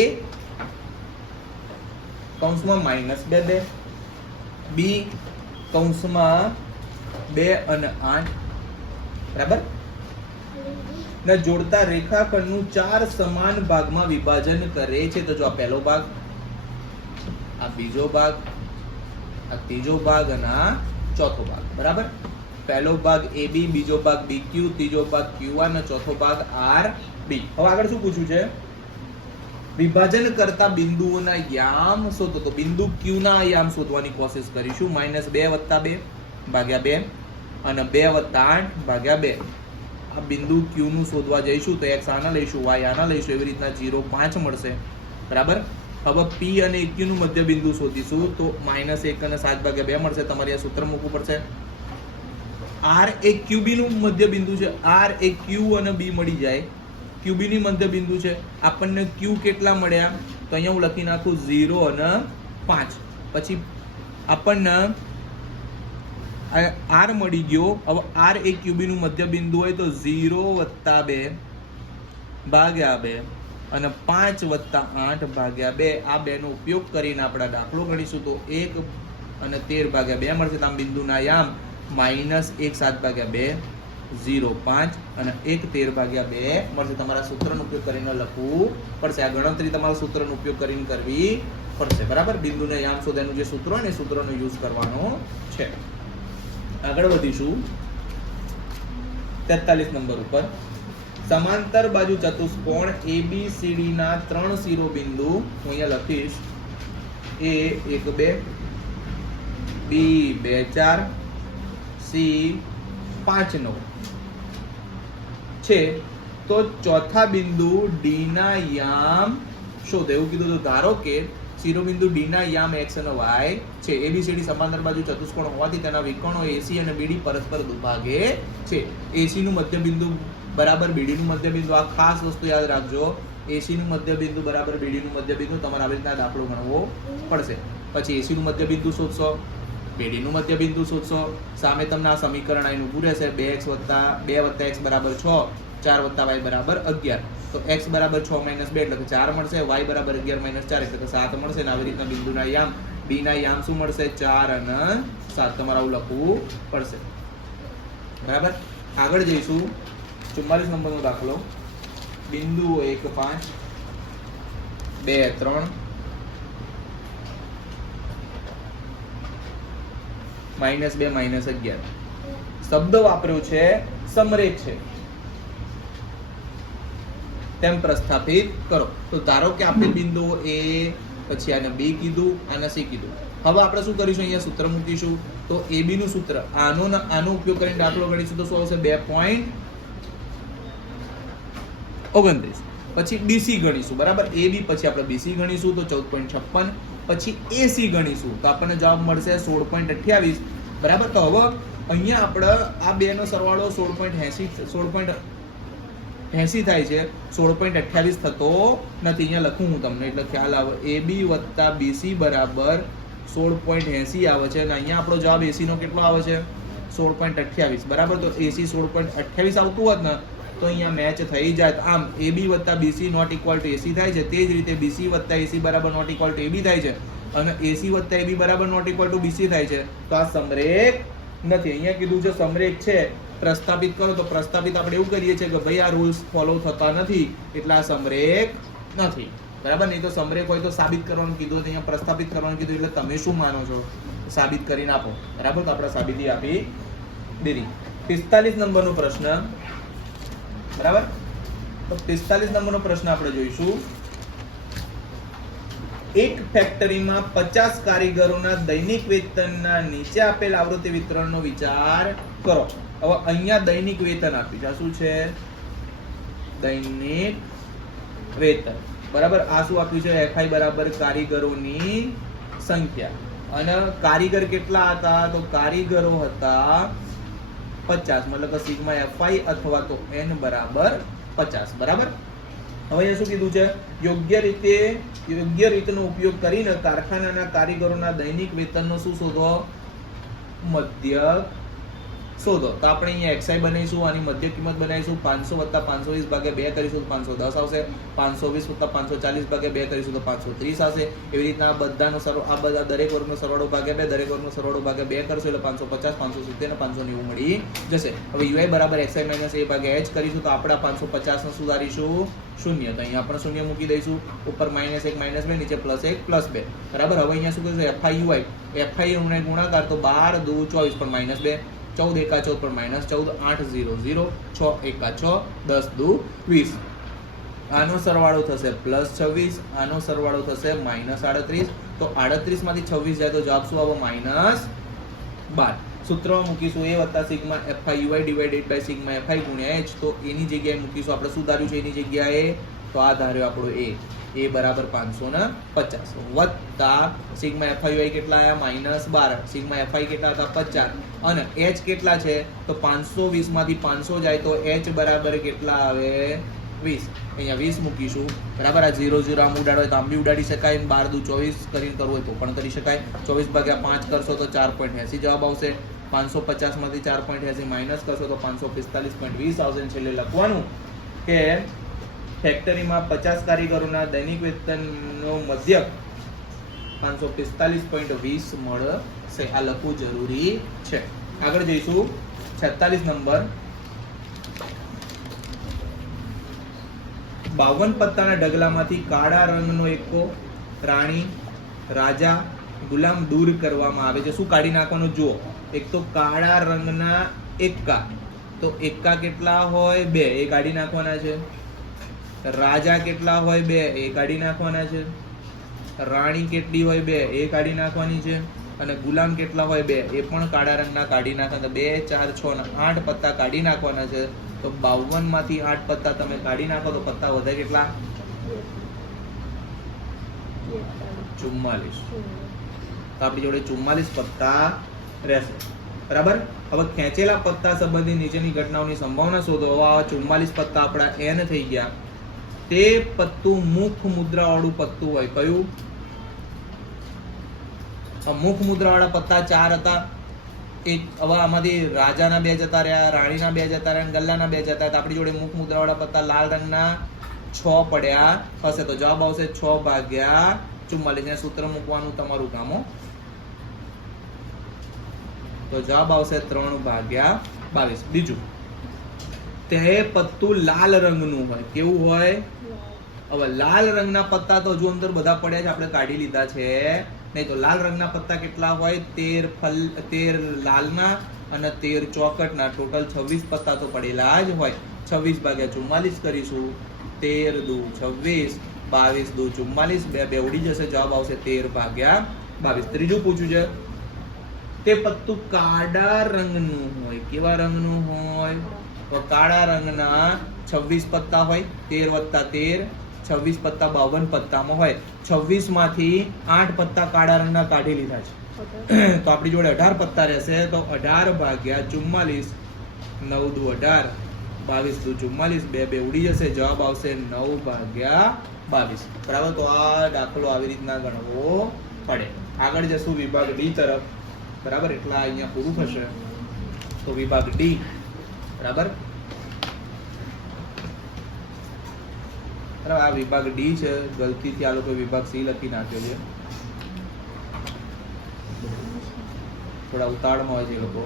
કૌંસમાં -2 b કૌંસમાં 2 અને 8 બરાબર ને જોડતા રેખાખંડનું 4 સમાન ભાગમાં વિભાજન કરે છે. તો જો આ પહેલો ભાગ, આ બીજો ભાગ, આ ત્રીજો ભાગ અને આ ચોથો ભાગ. બરાબર? પહેલો ભાગ AB, બીજો ભાગ BQ, ત્રીજો ભાગ QR અને ચોથો ભાગ RB. હવે આગળ શું પૂછ્યું છે? વિભાજન કરતા બિંદુઓના યામ શોધો. તો બિંદુ Q ના યામ શોધવાની કોશિશ કરીશું. -2 + 2 ભાગ્યા 2 અને 2 + 8 ભાગ્યા 2. આ બિંદુ Q નું શોધવા જઈશું તો x આના લઈશું, y આના લઈશું, એવી રીતના 0 5 મળશે. બરાબર? હવે P અને Q નું મધ્ય બિંદુ શોધીશું તો -1 અને 7/2 મળશે. તમારે આ સૂત્ર મૂકવું પડશે. R એ QB નું મધ્ય બિંદુ છે. R એ Q અને B મળી જાય. QB ની મધ્ય બિંદુ છે. આપણને Q કેટલા મળ્યા? તો અહીંયા હું લખી નાખું 0 અને 5. પછી આપણને R મળી ગયો. હવે R એ QB નું મધ્ય બિંદુ હોય તો 0 + 2 ભાગ્યા 2 અને 5 + 8 ભાગ્યા 2. આ બે નો ઉપયોગ કરીને આપણે દાખલો ગણીશું તો 1 અને 13/2 મળશે. આમ બિંદુના યામ -1 7/2, 0 5 અને 1 13/2 મળશે. તમારા સૂત્રનો ઉપયોગ કરીને લખવું પડશે. આ ગણતરી તમારા સૂત્રનો ઉપયોગ કરીને કરવી પડશે. બરાબર? બિંદુને યામ શોધવાનું જે સૂત્ર હોય ને સૂત્રનો યુઝ કરવાનો છે. આગળ વધીશું 43 નંબર ઉપર. સમાંતર બાજુ ચતુષ્કોણ ABCD ના 3 શિરોબિંદુ હું અહીંયા લખીશ A 1 2, B 2 4, C 5 9 છે. તો ચોથા બિંદુ D ના યામ શોધો. એવું કીધું તો ધારો કે શિરોબિંદુ D ના યામ x અને y છે. ABCD સમાંતર બાજુ ચતુષ્કોણ હોવાથી તેના વિકર્ણો AC અને BD પરસ્પર દુભાગે છે. AC નું મધ્ય બિંદુ બરાબર BD નું મધ્ય બિંદુ. આ ખાસ વસ્તુ યાદ રાખજો. AC નું મધ્ય બિંદુ બરાબર BD નું મધ્ય બિંદુ. તમારે આવી રીતના દાખલો ગણવો પડશે. પછી AC નું મધ્ય બિંદુ શોધશો, પેઢીનું મધ્ય બિંદુ શોધશો. સામે તમને આ સમીકરણ આવીને ઊભું રહેશે 2x વત્તા x બરાબર 6, 4 વત્તા y બરાબર 11. તો x બરાબર 6 માઇનસ 2 એટલે કે 4 મળશે, y બરાબર 11 માઇનસ 4 એટલે કે 7 મળશે. અને આવી રીતના બિંદુના યામ b ના યામ શું મળશે? 4 અને 7. તમારે આવું લખવું પડશે. બરાબર. આગળ જઈશું 44 નંબરનો દાખલો. બિંદુઓ 1 5 2 3 -2 -11. શબ્દ વાપર્યો છે સમરેખ છે તેમ પ્રસ્થાપિત કરો. તો ધારો કે આપણે બિંદુઓ a, પછી આને b કીધું, આને c કીધું. હવે આપણે શું કરીશું? અહીંયા સૂત્ર મૂકીશું. તો ab નું સૂત્ર આનો ઉપયોગ કરીને દાખલો ગણીશું તો શું આવશે? 2.29. પછી bc ગણીશું. બરાબર. ab પછી આપણે bc ગણીશું તો 14.56. પછી ac ગણીશું તો આપણને જવાબ મળશે 16.28. બરાબર. તો હવે અહીંયા આપણે આ બે નો સરવાળો 16.80 થાય છે, 16.28 થતો નથી. અહીંયા લખું હું તમને એટલે ખ્યાલ આવે. ab વત્તા bc બરાબર 16.80 આવે છે અને અહીંયા આપણો જવાબ ac નો કેટલો આવે છે? 16.28. બરાબર. તો ac 16.28 આવતું હોત ને તો અહીંયા મેચ થઈ જાય. આમ ab વત્તા bc not equal to ac થાય છે. તે જ રીતે bc વત્તા ac બરાબર નોટ ઇક્વલ ટુ ab થાય છે અને ac વત્તા ab બરાબર નોટ ઇક્વલ ટુ bc થાય છે. તો આ સમરેખ નથી. અહીંયા કીધું છે સમરેખ છે, પ્રસ્થાપિત કરો. તો પ્રસ્થાપિત આપણે એવું કરીએ છીએ કે ભાઈ આ રૂલ્સ ફોલો થતા નથી એટલે આ સમરેખ નથી. બરાબર. નહીં તો સમરેખ હોય તો સાબિત કરવાનું કીધું, અહીંયા પ્રસ્થાપિત કરવાનું કીધું એટલે તમે શું માનો છો? સાબિત કરીને આપો. બરાબર. તો આપણે સાબિતી આપી દીધી. 45 નંબરનો પ્રશ્ન. બરાબર. તો 45 નંબરનો પ્રશ્ન આપણે જોઈશું. એક ફેક્ટરીમાં 50 કારીગરોના દૈનિક વેતનના નીચે આપેલ આવૃત્તિ વિતરણનો વિચાર કરો. હવે અહીંયા દૈનિક વેતન આપ્યું છે. શું છે? દૈનિક વેતન. બરાબર. આ શું આપ્યું છે? fi બરાબર કારીગરોની સંખ્યા. અને કારીગર કેટલા હતા? તો કારીગરો હતા 50. મતલબ કે સિગ્મા fi અથવા તો n બરાબર 50. બરાબર. હવે અહીંયા શું કીધું છે? યોગ્ય રીતનો ઉપયોગ કરીને કારખાનાના કારીગરોના દૈનિક વેતનનો શું શોધો? મધ્ય શોધો. તો આપણે અહીંયા xi બનાવીશું, આની મધ્ય કિંમત બનાવીશું. 500 વત્તા 520 ભાગ્યા 2 કરીશું તો 510 આવશે. 520 વત્તા 540 ભાગ્યા 2 કરીશું તો 530 આવશે. એવી રીતના આ બધાનો સરવાળો, આ બધા દરેક વર્ગનો સરવાળો ભાગ્યા 2, દરેક વર્ગનો સરવાળો ભાગ્યા 2 કરશો એટલે 550, 570 અને 590 મળી જશે. હવે ui બરાબર xi માઇનસ a ભાગ્યા h કરીશું તો આપણે 550 ને સુધારીશું 0. તો અહીંયા આપણે 0 મૂકી દઈશું. ઉપર -1 -2, નીચે +1 +2. બરાબર. હવે અહીંયા શું કરીશું? fi ui, fi નો ગુણાકાર તો 12 2 24 પણ -2, 14 એકા 14 પર -14, 8 0 0, 6 એકા 6, 10 2 20. આનો સરવાળો થશે +26, આનો સરવાળો થશે -38. તો 38 માંથી 26 જાય તો જવાબ શું આવે? -12. સૂત્રમાં મૂકીશું a વત્તા sigma fi ui divided by sigma fi ગુણ્યા h. તો એની જગ્યાએ મૂકીશું આપણે શું ધાર્યું છે એની જગ્યાએ? તો આ ધાર્યો આપણો a બરાબર 550 વત્તા સિગ્મા fi ui કેટલા આવ્યા? -12. સિગ્મા fi કેટલા હતા? 50. અને h કેટલા છે? તો 520 માંથી 500 જાય તો h બરાબર કેટલા આવે? 20. અહીંયા 20 મૂકીશું. બરાબર. આ 0 0 આમ ઉડાડો તો આમ બી ઉડાડી શકાય. 12 2 24 કરીને કરવું હોય તો પણ કરી શકાય. 24 ભાગ્યા 5 કરશો તો 4.80 જવાબ આવશે. 550 માંથી 4.80 માઇનસ કરશો તો 545.20 આવશે. છેલ્લે લખવાનું કે ફેક્ટરીમાં 50 કારીગરોના દૈનિક વેતનનો મધ્યક 545.20 મળશે. આ લખવું જરૂરી છે. આગળ જઈશું 46 નંબર. 52 પત્તાના ઢગલામાંથી કાળા રંગનો એકો, રાણી, રાજા, ગુલામ દૂર કરવામાં આવે છે. શું કાઢી નાખવાનું? જુઓ. એક તો કાળા રંગના એકા, તો એકા કેટલા હોય? 2, એ કાઢી નાખવાના છે. રાજા કેટલા હોય? 2, એ કાઢી નાખવાના છે. રાણી કેટલી હોય? 2, એ કાઢી નાખવાની છે. અને ગુલામ કેટલા હોય? 2, એ પણ કાળા રંગના કાઢી નાખવાના. 2 4 6 અને 8 પત્તા કાઢી નાખવાના છે. તો 52 માંથી 8 પત્તા તમે કાઢી નાખો તો પત્તા વધે કેટલા? 44. તો આપણી જોડે 44 પત્તા રહેશે. બરાબર. હવે ખેંચેલા પત્તા સંબંધી નીચેની ઘટનાઓની સંભાવના શોધો. હવે 44 પત્તા આપણા n થઈ ગયા. તે પત્તું મુખ મુદ્રા વાળું પત્તું હોય. કયું? મુખ મુદ્રાવાળા પત્તા 4 હતા. એક હવે આમાંથી રાજાના 2 જતા રહ્યા, રાણીના 2 જતા રહ્યા, ગલ્લાના 2 જતા રહ્યા. આપણી જોડે મુખ મુદ્રાવાળા પત્તા લાલ રંગના 6 પડ્યા હશે. તો જવાબ આવશે 6/44. સૂત્ર મૂકવાનું તમારું કામ. તો જવાબ આવશે 3/22. બીજું, તે પત્તું લાલ રંગનું હોય. કેવું હોય? હવે લાલ રંગના પત્તા તો હજુ અંદર બધા પડ્યા છે, આપણે કાઢી લીધા છે. નહીં તો લાલ રંગના પત્તા કેટલા હોય? 13 લાલના અને 13 ચોકટના, ટોટલ 26 પત્તા તો પડેલા જ હોય. 26/44 કરીશું. 13 દુ 26, 22 દુ 44, બે ઉડી જશે. જવાબ આવશે 13/22. ત્રીજું પૂછ્યું છે, તે પત્તું કાળા રંગનું હોય. કેવા રંગનું હોય? તો કાળા રંગના 26 પત્તા હોય. 13 + 13, 26 પત્તા 52 પત્તામાં હોય. 26 માંથી 8 પત્તા કાળા રંગના કાઢી લીધા છે. તો આપણી જોડે 18 પત્તા રહેશે. તો 18/44, 9 દુ 18, 22 દુ 44, બે ઉડી જશે. જવાબ આવશે 9/22. બરાબર. તો આ દાખલો આવી રીતના ગણવો પડે. આગળ જશું વિભાગ ડી તરફ. બરાબર. એટલા અહીંયા પૂરું થશે. તો વિભાગ ડી. બરાબર. આ વિભાગ ડી છે. ગલતીથી આ લોકો વિભાગ સી લખી નાખ્યો છે. થોડા ઉતાળમાં હોય છે એ લોકો.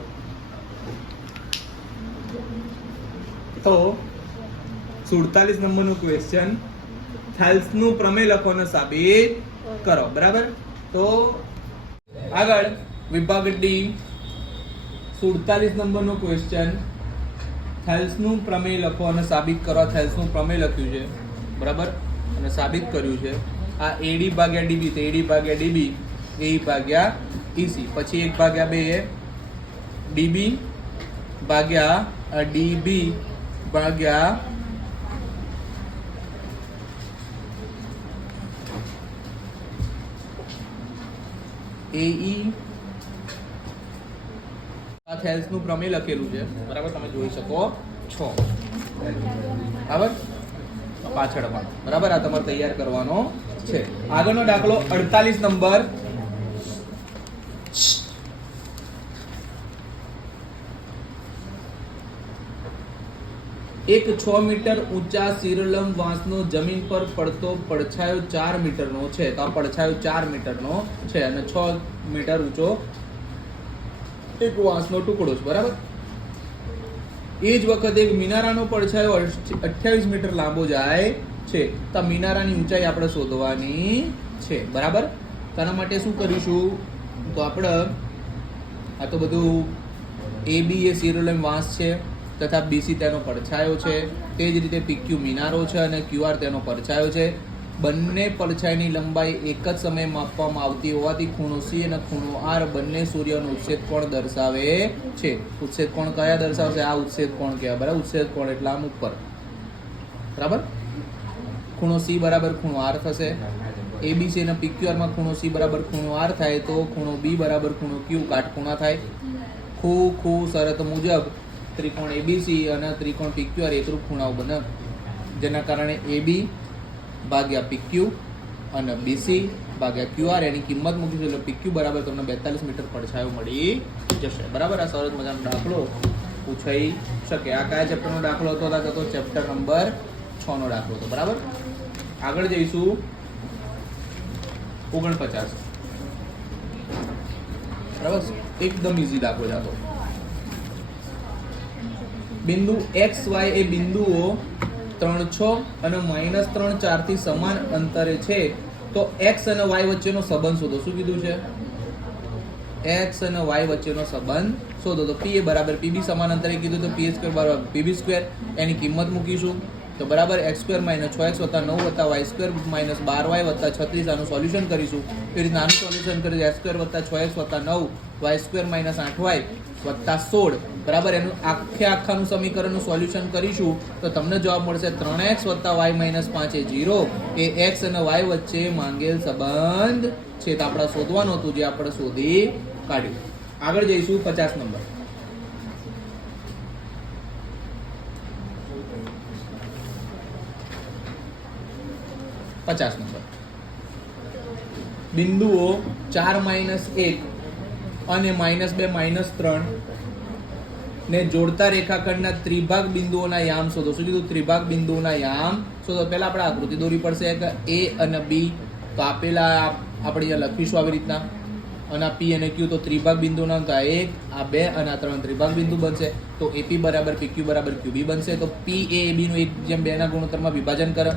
તો 47 નંબરનું ક્વેશ્ચન, થેલ્સનું પ્રમેય લખો અને સાબિત કરો. બરાબર. તો આગળ વિભાગ ડી 47 નંબરનું ક્વેશ્ચન, થેલ્સનું પ્રમેય લખો અને સાબિત કરો. થેલ્સનું પ્રમેય લખ્યું છે. બરાબર. અને સાબિત કર્યું છે. આ AD/DB, તો AD/DB, AE/EC, પછી 1/2 DB/DB ભાગ્યા AE. આ થેલ્સનું પ્રમેય લખેલું છે. બરાબર. તમે જોઈ શકો છો. બરાબર. પાછળમાં. બરાબર. આ તમારે તૈયાર કરવાનો છે. આગળનો દાખલો 48 નંબર. એક 6 મીટર ઊંચા શિરોલંબ વાંસનો જમીન પર પડતો પડછાયો 4 મીટરનો છે. તો આ પડછાયો 4 મીટરનો છે અને 6 મીટર ઊંચો એક વાંસનો ટુકડો છે. બરાબર. એ જ વખતે એક મિનારાનો પડછાયો 28 મીટર લાંબો જાય છે. તો મિનારાની ઊંચાઈ આપણે શોધવાની છે. બરાબર. તેના માટે શું કરીશું? તો આપણે આ તો બધું AB એ શિરોલંબ વાંસ છે તથા BC તેનો પડછાયો છે. તે જ રીતે PQ મિનારો છે અને QR તેનો પડછાયો છે. બંને પડછાયાની લંબાઈ એક જ સમયે માપવામાં આવતી હોવાથી ખૂણો C અને ખૂણો R બંને સૂર્યનો ઉચ્છેદ કોણ દર્શાવે છે. ઉચ્છેદ કોણ કયા દર્શાવશે? આ ઉચ્છેદ કોણ કહેવાય. બરાબર. ઉચ્છેદ કોણ એટલે આમ ઉપર. બરાબર. ખૂણો C બરાબર ખૂણો R થશે. ABC અને PQR માં ખૂણો C બરાબર ખૂણો R થાય તો ખૂણો B બરાબર ખૂણો Q કાટખૂણા થાય. ખૂ શરત મુજબ ત્રિકોણ ABC અને ત્રિકોણ PQR એકરૂપ ખૂણાઓ બને, જેના કારણે AB/PQ અને BC/QR એની કિંમત મૂકીશું એટલે PQ બરાબર તમને 42 મીટર પડછાયો મળી જશે. બરાબર. આ સરસ મજાનો દાખલો પૂછાઈ શકે. આ કયા ચેપ્ટરનો દાખલો હતો? તો ચેપ્ટર નંબર 6 નો દાખલો હતો. બરાબર. આગળ જઈશું 49. બરાબર. એકદમ ઈઝી દાખલો જ હતો. બિંદુ XY એ બિંદુઓ 3, 6 અને -3, 4 થી સમાન અંતરે છે. તો X અને Y વચ્ચેનો સંબંધ શોધો. શું કીધું છે? X અને Y વચ્ચેનો સંબંધ શોધો. તો PA બરાબર PB સમાન અંતરે કીધું તો PA² બરાબર PB². એની કિંમત મૂકીશું. તો બરાબર x² - 6x + 9 + y² - 12y + 36. આનું સોલ્યુશન કરીશું. એ રીતે આનું સોલ્યુશન કરીશું. x² + 6x + 9 y² - 8y + 16. બરાબર. એનું આખાનું સમીકરણનું સોલ્યુશન કરીશું તો તમને જવાબ મળશે 3x + y - 5 એ 0. એ x અને y વચ્ચે માંગેલ સંબંધ છે. તો આપણે શોધવાનું હતું, જે આપણે શોધી કાઢ્યું. આગળ જઈશું 50 નંબર. બિંદુઓ 4 -1 અને -2 -3 ને જોડતા રેખાખંડના ત્રિભાગ બિંદુઓના યામ શોધો. શું કીધું? ત્રિભાગ બિંદુઓના યામ શોધો. પહેલા આપણે આકૃતિ દોરવી પડશે કે A અને B તો આપેલા આપણે અહીંયા લખીશું આવી રીતના, અને P અને Q તો ત્રિભાગ બિંદુના તો આ 1 આ 2 અને આ 3 ત્રિભાગ બિંદુ બનશે. તો AP બરાબર PQ બરાબર QB બનશે. તો P એ AB નું 1/2 ના ગુણોત્તરમાં વિભાજન કરે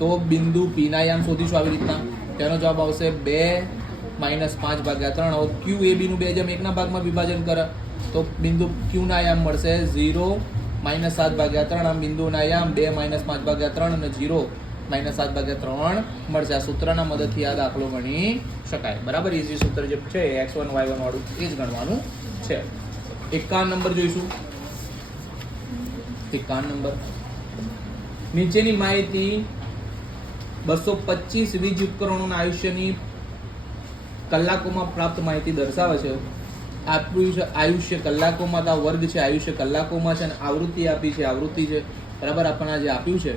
તો બિંદુ P ના યામ શોધીશું આવી રીતના. તેનો જવાબ આવશે 2 - 5/3. હવે QAB નું 2/1 ના ભાગમાં વિભાજન કરે તો બિંદુ Q ના યામ મળશે 0 - 7/3. આમ બિંદુના યામ 2 - 5/3 અને 0 - 7/3 મળશે. આ સૂત્રના મદદથી આ દાખલો ગણી શકાય. બરાબર, ઈઝી સૂત્ર જે છે x1 y1 વાળું એ જ ગણવાનું છે. 51 નંબર જોઈશું. 51 નંબર, નીચેની માહિતી 225 વીજ ઉપકરણોના આયુષ્યની કલાકોમાં પ્રાપ્ત માહિતી દર્શાવે છે. આપ્યું છે આયુષ્ય કલાકોમાં, તો વર્ગ છે, આયુષ્ય કલાકોમાં છે, અને આવૃત્તિ આપી છે, આવૃત્તિ છે. બરાબર, આપણને જે આપ્યું છે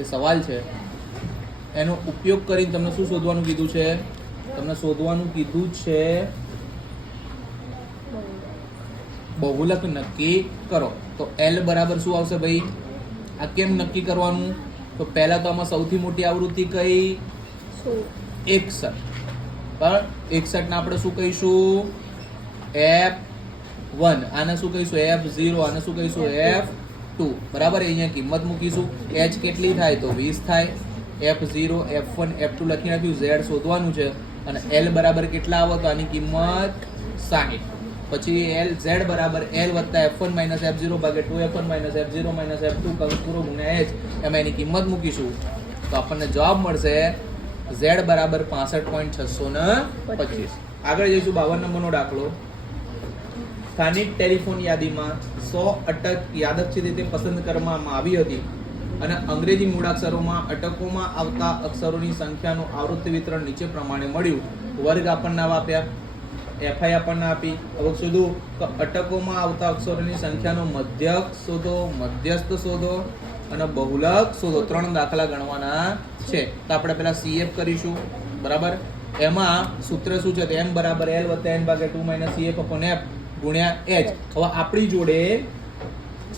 એ સવાલ છે, એનો ઉપયોગ કરીને તમને શું શોધવાનું કીધું છે? તમને શોધવાનું કીધું છે બહુલક નક્કી કરો. તો L બરાબર શું આવશે ભાઈ? આ કેમ નક્કી કરવાનું? તો પહેલા તો આમાં સૌથી મોટી આવૃત્તિ કઈ? 61. પણ 61 ને આપણે શું કહીશું? F1. આને શું કહીશું? F0. આને શું કહીશું? F2. બરાબર, અહીંયા કિંમત મૂકીશું. H કેટલી થાય? તો 20 થાય. F0 F1 F2 લખી નાખ્યું. Z શોધવાનું છે અને L બરાબર કેટલા આવે? તો આની કિંમત 60. પછી Z બરાબર L વત્તા F1 - F0 ભાગ્યા 2F1 - F0 - F2 કૌંસ પૂરો ગુણ્યા H. એમાં એની કિંમત મૂકીશું તો આપણને જવાબ મળશે Z બરાબર 65.625. આગળ જઈશું 52 નંબરનો દાખલો. સ્થાનિક ટેલિફોન યાદીમાં 100 અટક યાદચ્છિક રીતે પસંદ કરવામાં આવી હતી અને અંગ્રેજી મૂળાક્ષરોમાં અટકોમાં આવતા અક્ષરોની સંખ્યાનું આવૃત્તિ વિતરણ નીચે પ્રમાણે મળ્યું. વર્ગ આપણને આપ્યા, FI આપણને આપી. હવે શોધું તો અટકોમાં આવતા અક્ષરોની સંખ્યાનો મધ્યક શોધો, મધ્યસ્થ શોધો અને બહુલક શોધો. 3 દાખલા ગણવાના છે. તો આપણે પહેલા CF કરીશું. બરાબર, એમાં સૂત્ર શું છે? તો M બરાબર L વત્તા N ભાગ્યા 2 - CF upon F ગુણ્યા H. હવે આપણી જોડે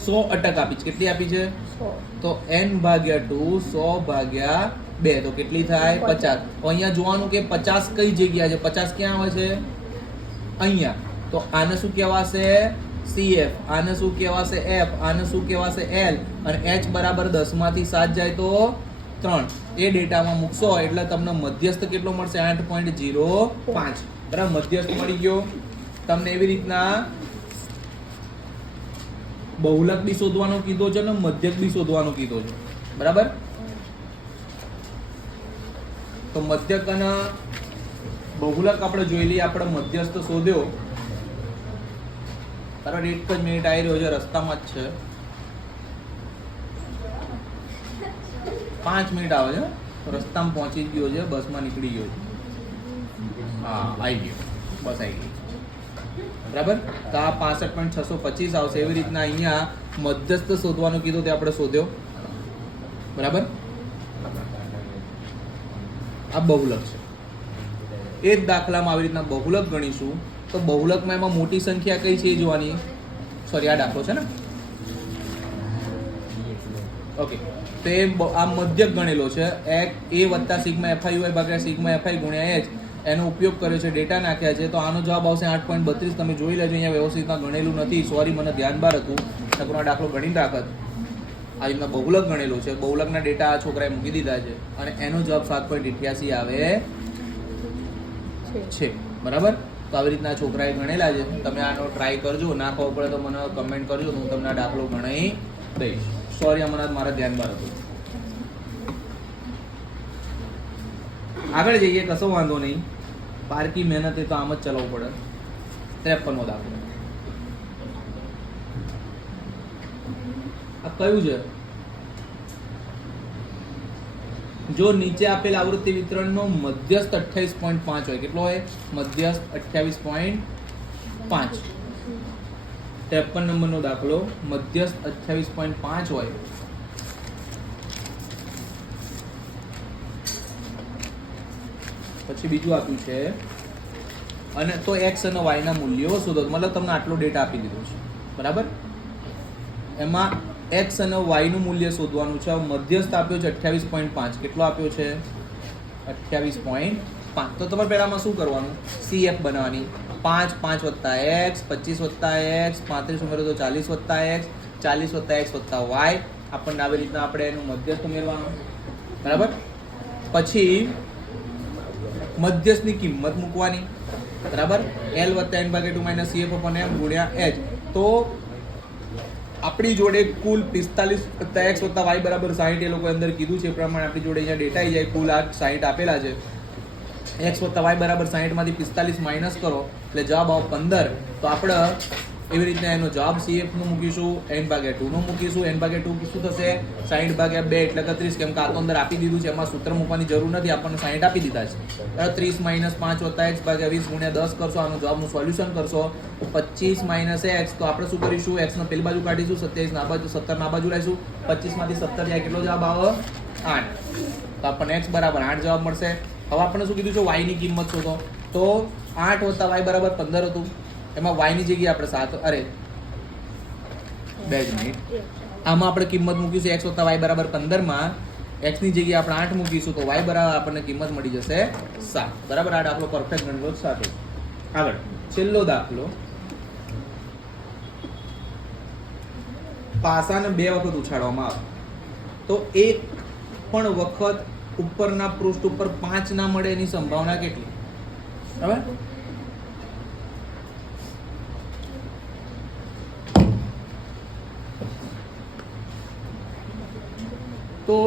100 અટક આપી છે. કેટલી આપી છે? 100. તો N ભાગ્યા 2 100 ભાગ્યા 2 તો કેટલી થાય? 50. અહીંયા જોવાનું કે 50 કઈ જગ્યા છે? 50 ક્યાં આવે છે? અહીંયા. તો આને શું કહેવાશે? CF. આને શું કહેવાશે? F. આને શું કહેવાશે? L. અને H બરાબર 10 માંથી 7 જાય તો 3. એ ડેટામાં મૂકશો એટલે તમને મધ્યસ્થ કેટલો મળશે? 8.05. બરાબર, મધ્યસ્થ મળી ગયો. તમને એવી રીતના બહુલક બી શોધવાનો કીધો છે અને મધ્યક બી શોધવાનો કીધો છે. બરાબર, તો મધ્યક અને બહુલક આપણે જોઈ લઈએ. આપણે મધ્યસ્થ શોધ્યો. તારો 1 જ મિનિટ આવી રહ્યો છે, રસ્તામાં જ છે. 5 મિનિટ આવે છે, રસ્તામાં પહોંચી ગયો છે, બસમાં નીકળી ગયો છે. હા, આવી ગયો, બસ આવી ગઈ. બરાબર, તો આ 65.625 આવશે. એવી રીતના અહીંયા મધ્યસ્થ શોધવાનું કીધું તે આપણે શોધ્યો. બરાબર, આ બહુલક છે. એ જ દાખલામાં આવી રીતના બહુલક ગણીશું. તો બહુલકમાં એમાં મોટી સંખ્યા કઈ છે એ જોવાની. સોરી, આ દાખલો છે ને. ઓકે, તો એ આ મધ્યક ગણેલો છે. A વત્તા સિગ્મા FI ભાગ્યા સિગ્મા FI ગુણ્યા H. એનો ઉપયોગ કર્યો છે, ડેટા નાખ્યા છે. તો આનો જવાબ આવશે 8.32. તમે જોઈ લેજો, અહીંયા વ્યવસ્થિત ગણેલું નથી. સોરી, મને ધ્યાન બહાર હતું. નકરો દાખલો ગણી રાખત. આ રીતના બહુલક ગણેલો છે. બહુલકના ડેટા આ છોકરાએ મૂકી દીધા છે અને એનો જવાબ 7.88 આવે છે. બરાબર, તો આવી રીતના છોકરાએ ગણેલા છે. તમે આનો ટ્રાય કરજો. ના ખબર પડે તો મને કમેન્ટ કરજો, હું તમને આ દાખલો ગણાવી દઈશ. સોરી, હમણાં મારા ધ્યાન બહાર હતું. આગળ જઈએ, કશો વાંધો નહીં. પારકી મહેનત એ તો આમ જ ચલાવવું પડે. 53નો દાખલો. આ કયું છે? જો નીચે આપેલ આવૃત્તિ વિતરણનો મધ્યસ્થ 28.5 હોય. કેટલો હોય? મધ્યસ્થ 28.5. 53 નંબરનો દાખલો. મધ્યસ્થ 28.5 હોય પછી બીજું આપ્યું છે અને તો એક્સ અને વાયના મૂલ્યો શોધો. મતલબ તમને આટલો ડેટા આપી દીધો છે, બરાબર. એમાં એક્સ અને વાયનું મૂલ્ય શોધવાનું છે. મધ્યસ્થ આપ્યો છે 28.5. કેટલો આપ્યો છે? 28.5. તો તમારે પહેલામાં શું કરવાનું? CF બનાવવાની. 5 5 વત્તા એક્સ, 25 વત્તા એક્સ, 35 ઉમેરો તો 40 વત્તા એક્સ, 40 વત્તા એક્સ વત્તા વાય. આપણને આવી રીતના આપણે એનું મધ્યસ્થ ઉમેરવાનું, બરાબર. પછી મધ્યસ્થની કિંમત મૂકવાની, બરાબર. L વત્તા n/2 minus CF upon m ગુણ્યા h. તો આપણી જોડે કુલ 45 વત્તા એક્સ વત્તા વાય બરાબર 60 એ લોકો અંદર કીધું છે એ પ્રમાણે આપણી જોડે અહીંયા ડેટા આવી જાય. કુલ આ 60 આપેલા છે. એક્સ વત્તા વાય બરાબર 60 માંથી 45 માઇનસ કરો એટલે જવાબ આવે 15. તો આપણે એવી રીતના એનો જવાબ CF નું મૂકીશું, n/2 નું મૂકીશું. n/2 શું થશે? 60/2 એટલે 31. કેમ કે આ તો અંદર આપી દીધું છે, એમાં સૂત્ર મૂકવાની જરૂર નથી, આપણને 60 આપી દીધા છે. 30 માઇનસ 5 વત્તા એક્સ ભાગ્યા 20 ગુણ્યા 10 કરશો. આનું જવાબનું સોલ્યુશન કરશો 25 માઇનસ એક્સ. તો આપણે શું કરીશું? એક્સ નો પેલી બાજુ કાઢીશું, 27 ના બાજુ 17 ના બાજુ લાવીશું. 25 માંથી 17 જાય કેટલો જવાબ આવે? 8. તો આપણને એક્સ બરાબર 8 જવાબ મળશે. હવે આપણે શું કીધું છે? વાય ની કિંમત શોધો. તો 8 વત્તા વાય બરાબર 15 હતું. એમાં વાય ની જગ્યાએ આપણે 7 2 મિનિટ આમાં આપણે કિંમત મૂકીશું એક્સ વત્તા વાય બરાબર 15 માં એક્સ ની જગ્યાએ આપણે 8 મૂકીશું તો વાય બરાબર આપણને કિંમત મળી જશે 7. બરાબર. આ દાખલો પરફેક્ટ ગણલો સાથે. આગળ છેલ્લો દાખલો. પાસાને 2 વખત ઉછાળવામાં આવે તો એક પણ વખત ઉપરના પૃષ્ઠ ઉપર 5 ના મળે એની સંભાવના કેટલી? બરાબર. તો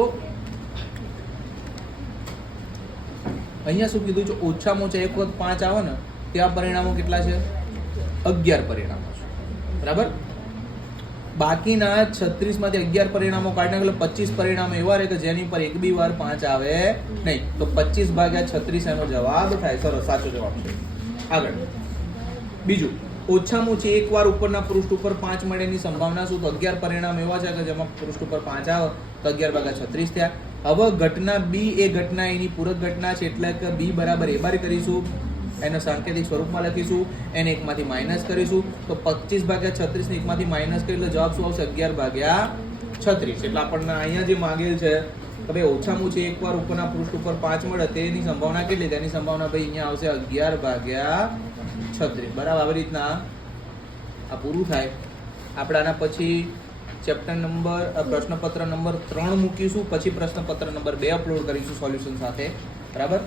અહીંયા શું કીધું છે? ઓછામાં ઓછા એક વખત 5 આવે ને ત્યાં પરિણામો કેટલા છે? 11 પરિણામો છે, બરાબર. બાકીના 36 માંથી 11 પરિણામો કાઢી એટલે 25 પરિણામો એવા રહે કે જેની પર એક બી વાર 5 આવે નહીં. તો 25/36 એનો જવાબ થાય. સરસ, સાચો જવાબ છે. આગળ બીજું, ઓછામાં ઓછી એક વાર ઉપરના પૃષ્ઠ ઉપર 5 મળે એની સંભાવના શું? તો 11 પરિણામ એવા છે કે જેમાં પૃષ્ઠ ઉપર 5 આવે તો 11/36 થયા. હવે ઘટના બી એ ઘટના એની પૂરક ઘટના છે એટલે કે બી બરાબર એ બાર કરીશું, એને સાંકેતિક સ્વરૂપમાં લખીશું, એને એકમાંથી માઇનસ કરીશું. તો 25/36 ને એકમાંથી માઇનસ કરી એટલે જવાબ શું આવશે? 11/36. એટલે આપણને અહીંયા જે માંગેલ છે કે ભાઈ ઓછામાં ઓછી એક વાર ઉપરના પૃષ્ઠ ઉપર 5 મળે તેની સંભાવના કેટલી? તેની સંભાવના ભાઈ અહીંયા આવશે 11/36. બરાબર. આવી રીતના આ પૂરું થાય. આપણે આના પછી ચેપ્ટર નંબર પ્રશ્નપત્ર નંબર 3 મૂકીશું, પછી પ્રશ્નપત્ર નંબર 2 અપલોડ કરીશું સોલ્યુશન સાથે. બરાબર.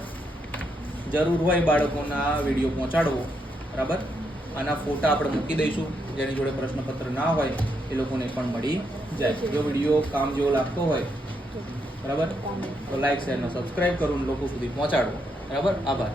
જરૂર હોય બાળકોના વિડીયો પહોંચાડવો, બરાબર. આના ફોટા આપણે મૂકી દઈશું, જેની જોડે પ્રશ્નપત્ર ના હોય એ લોકોને પણ મળી જાય. જો વિડીયો કામ જેવો લાગતો હોય, બરાબર, તો લાઈક શેર અને સબસ્ક્રાઇબ કરું લોકો સુધી પહોંચાડવો. બરાબર. આભાર.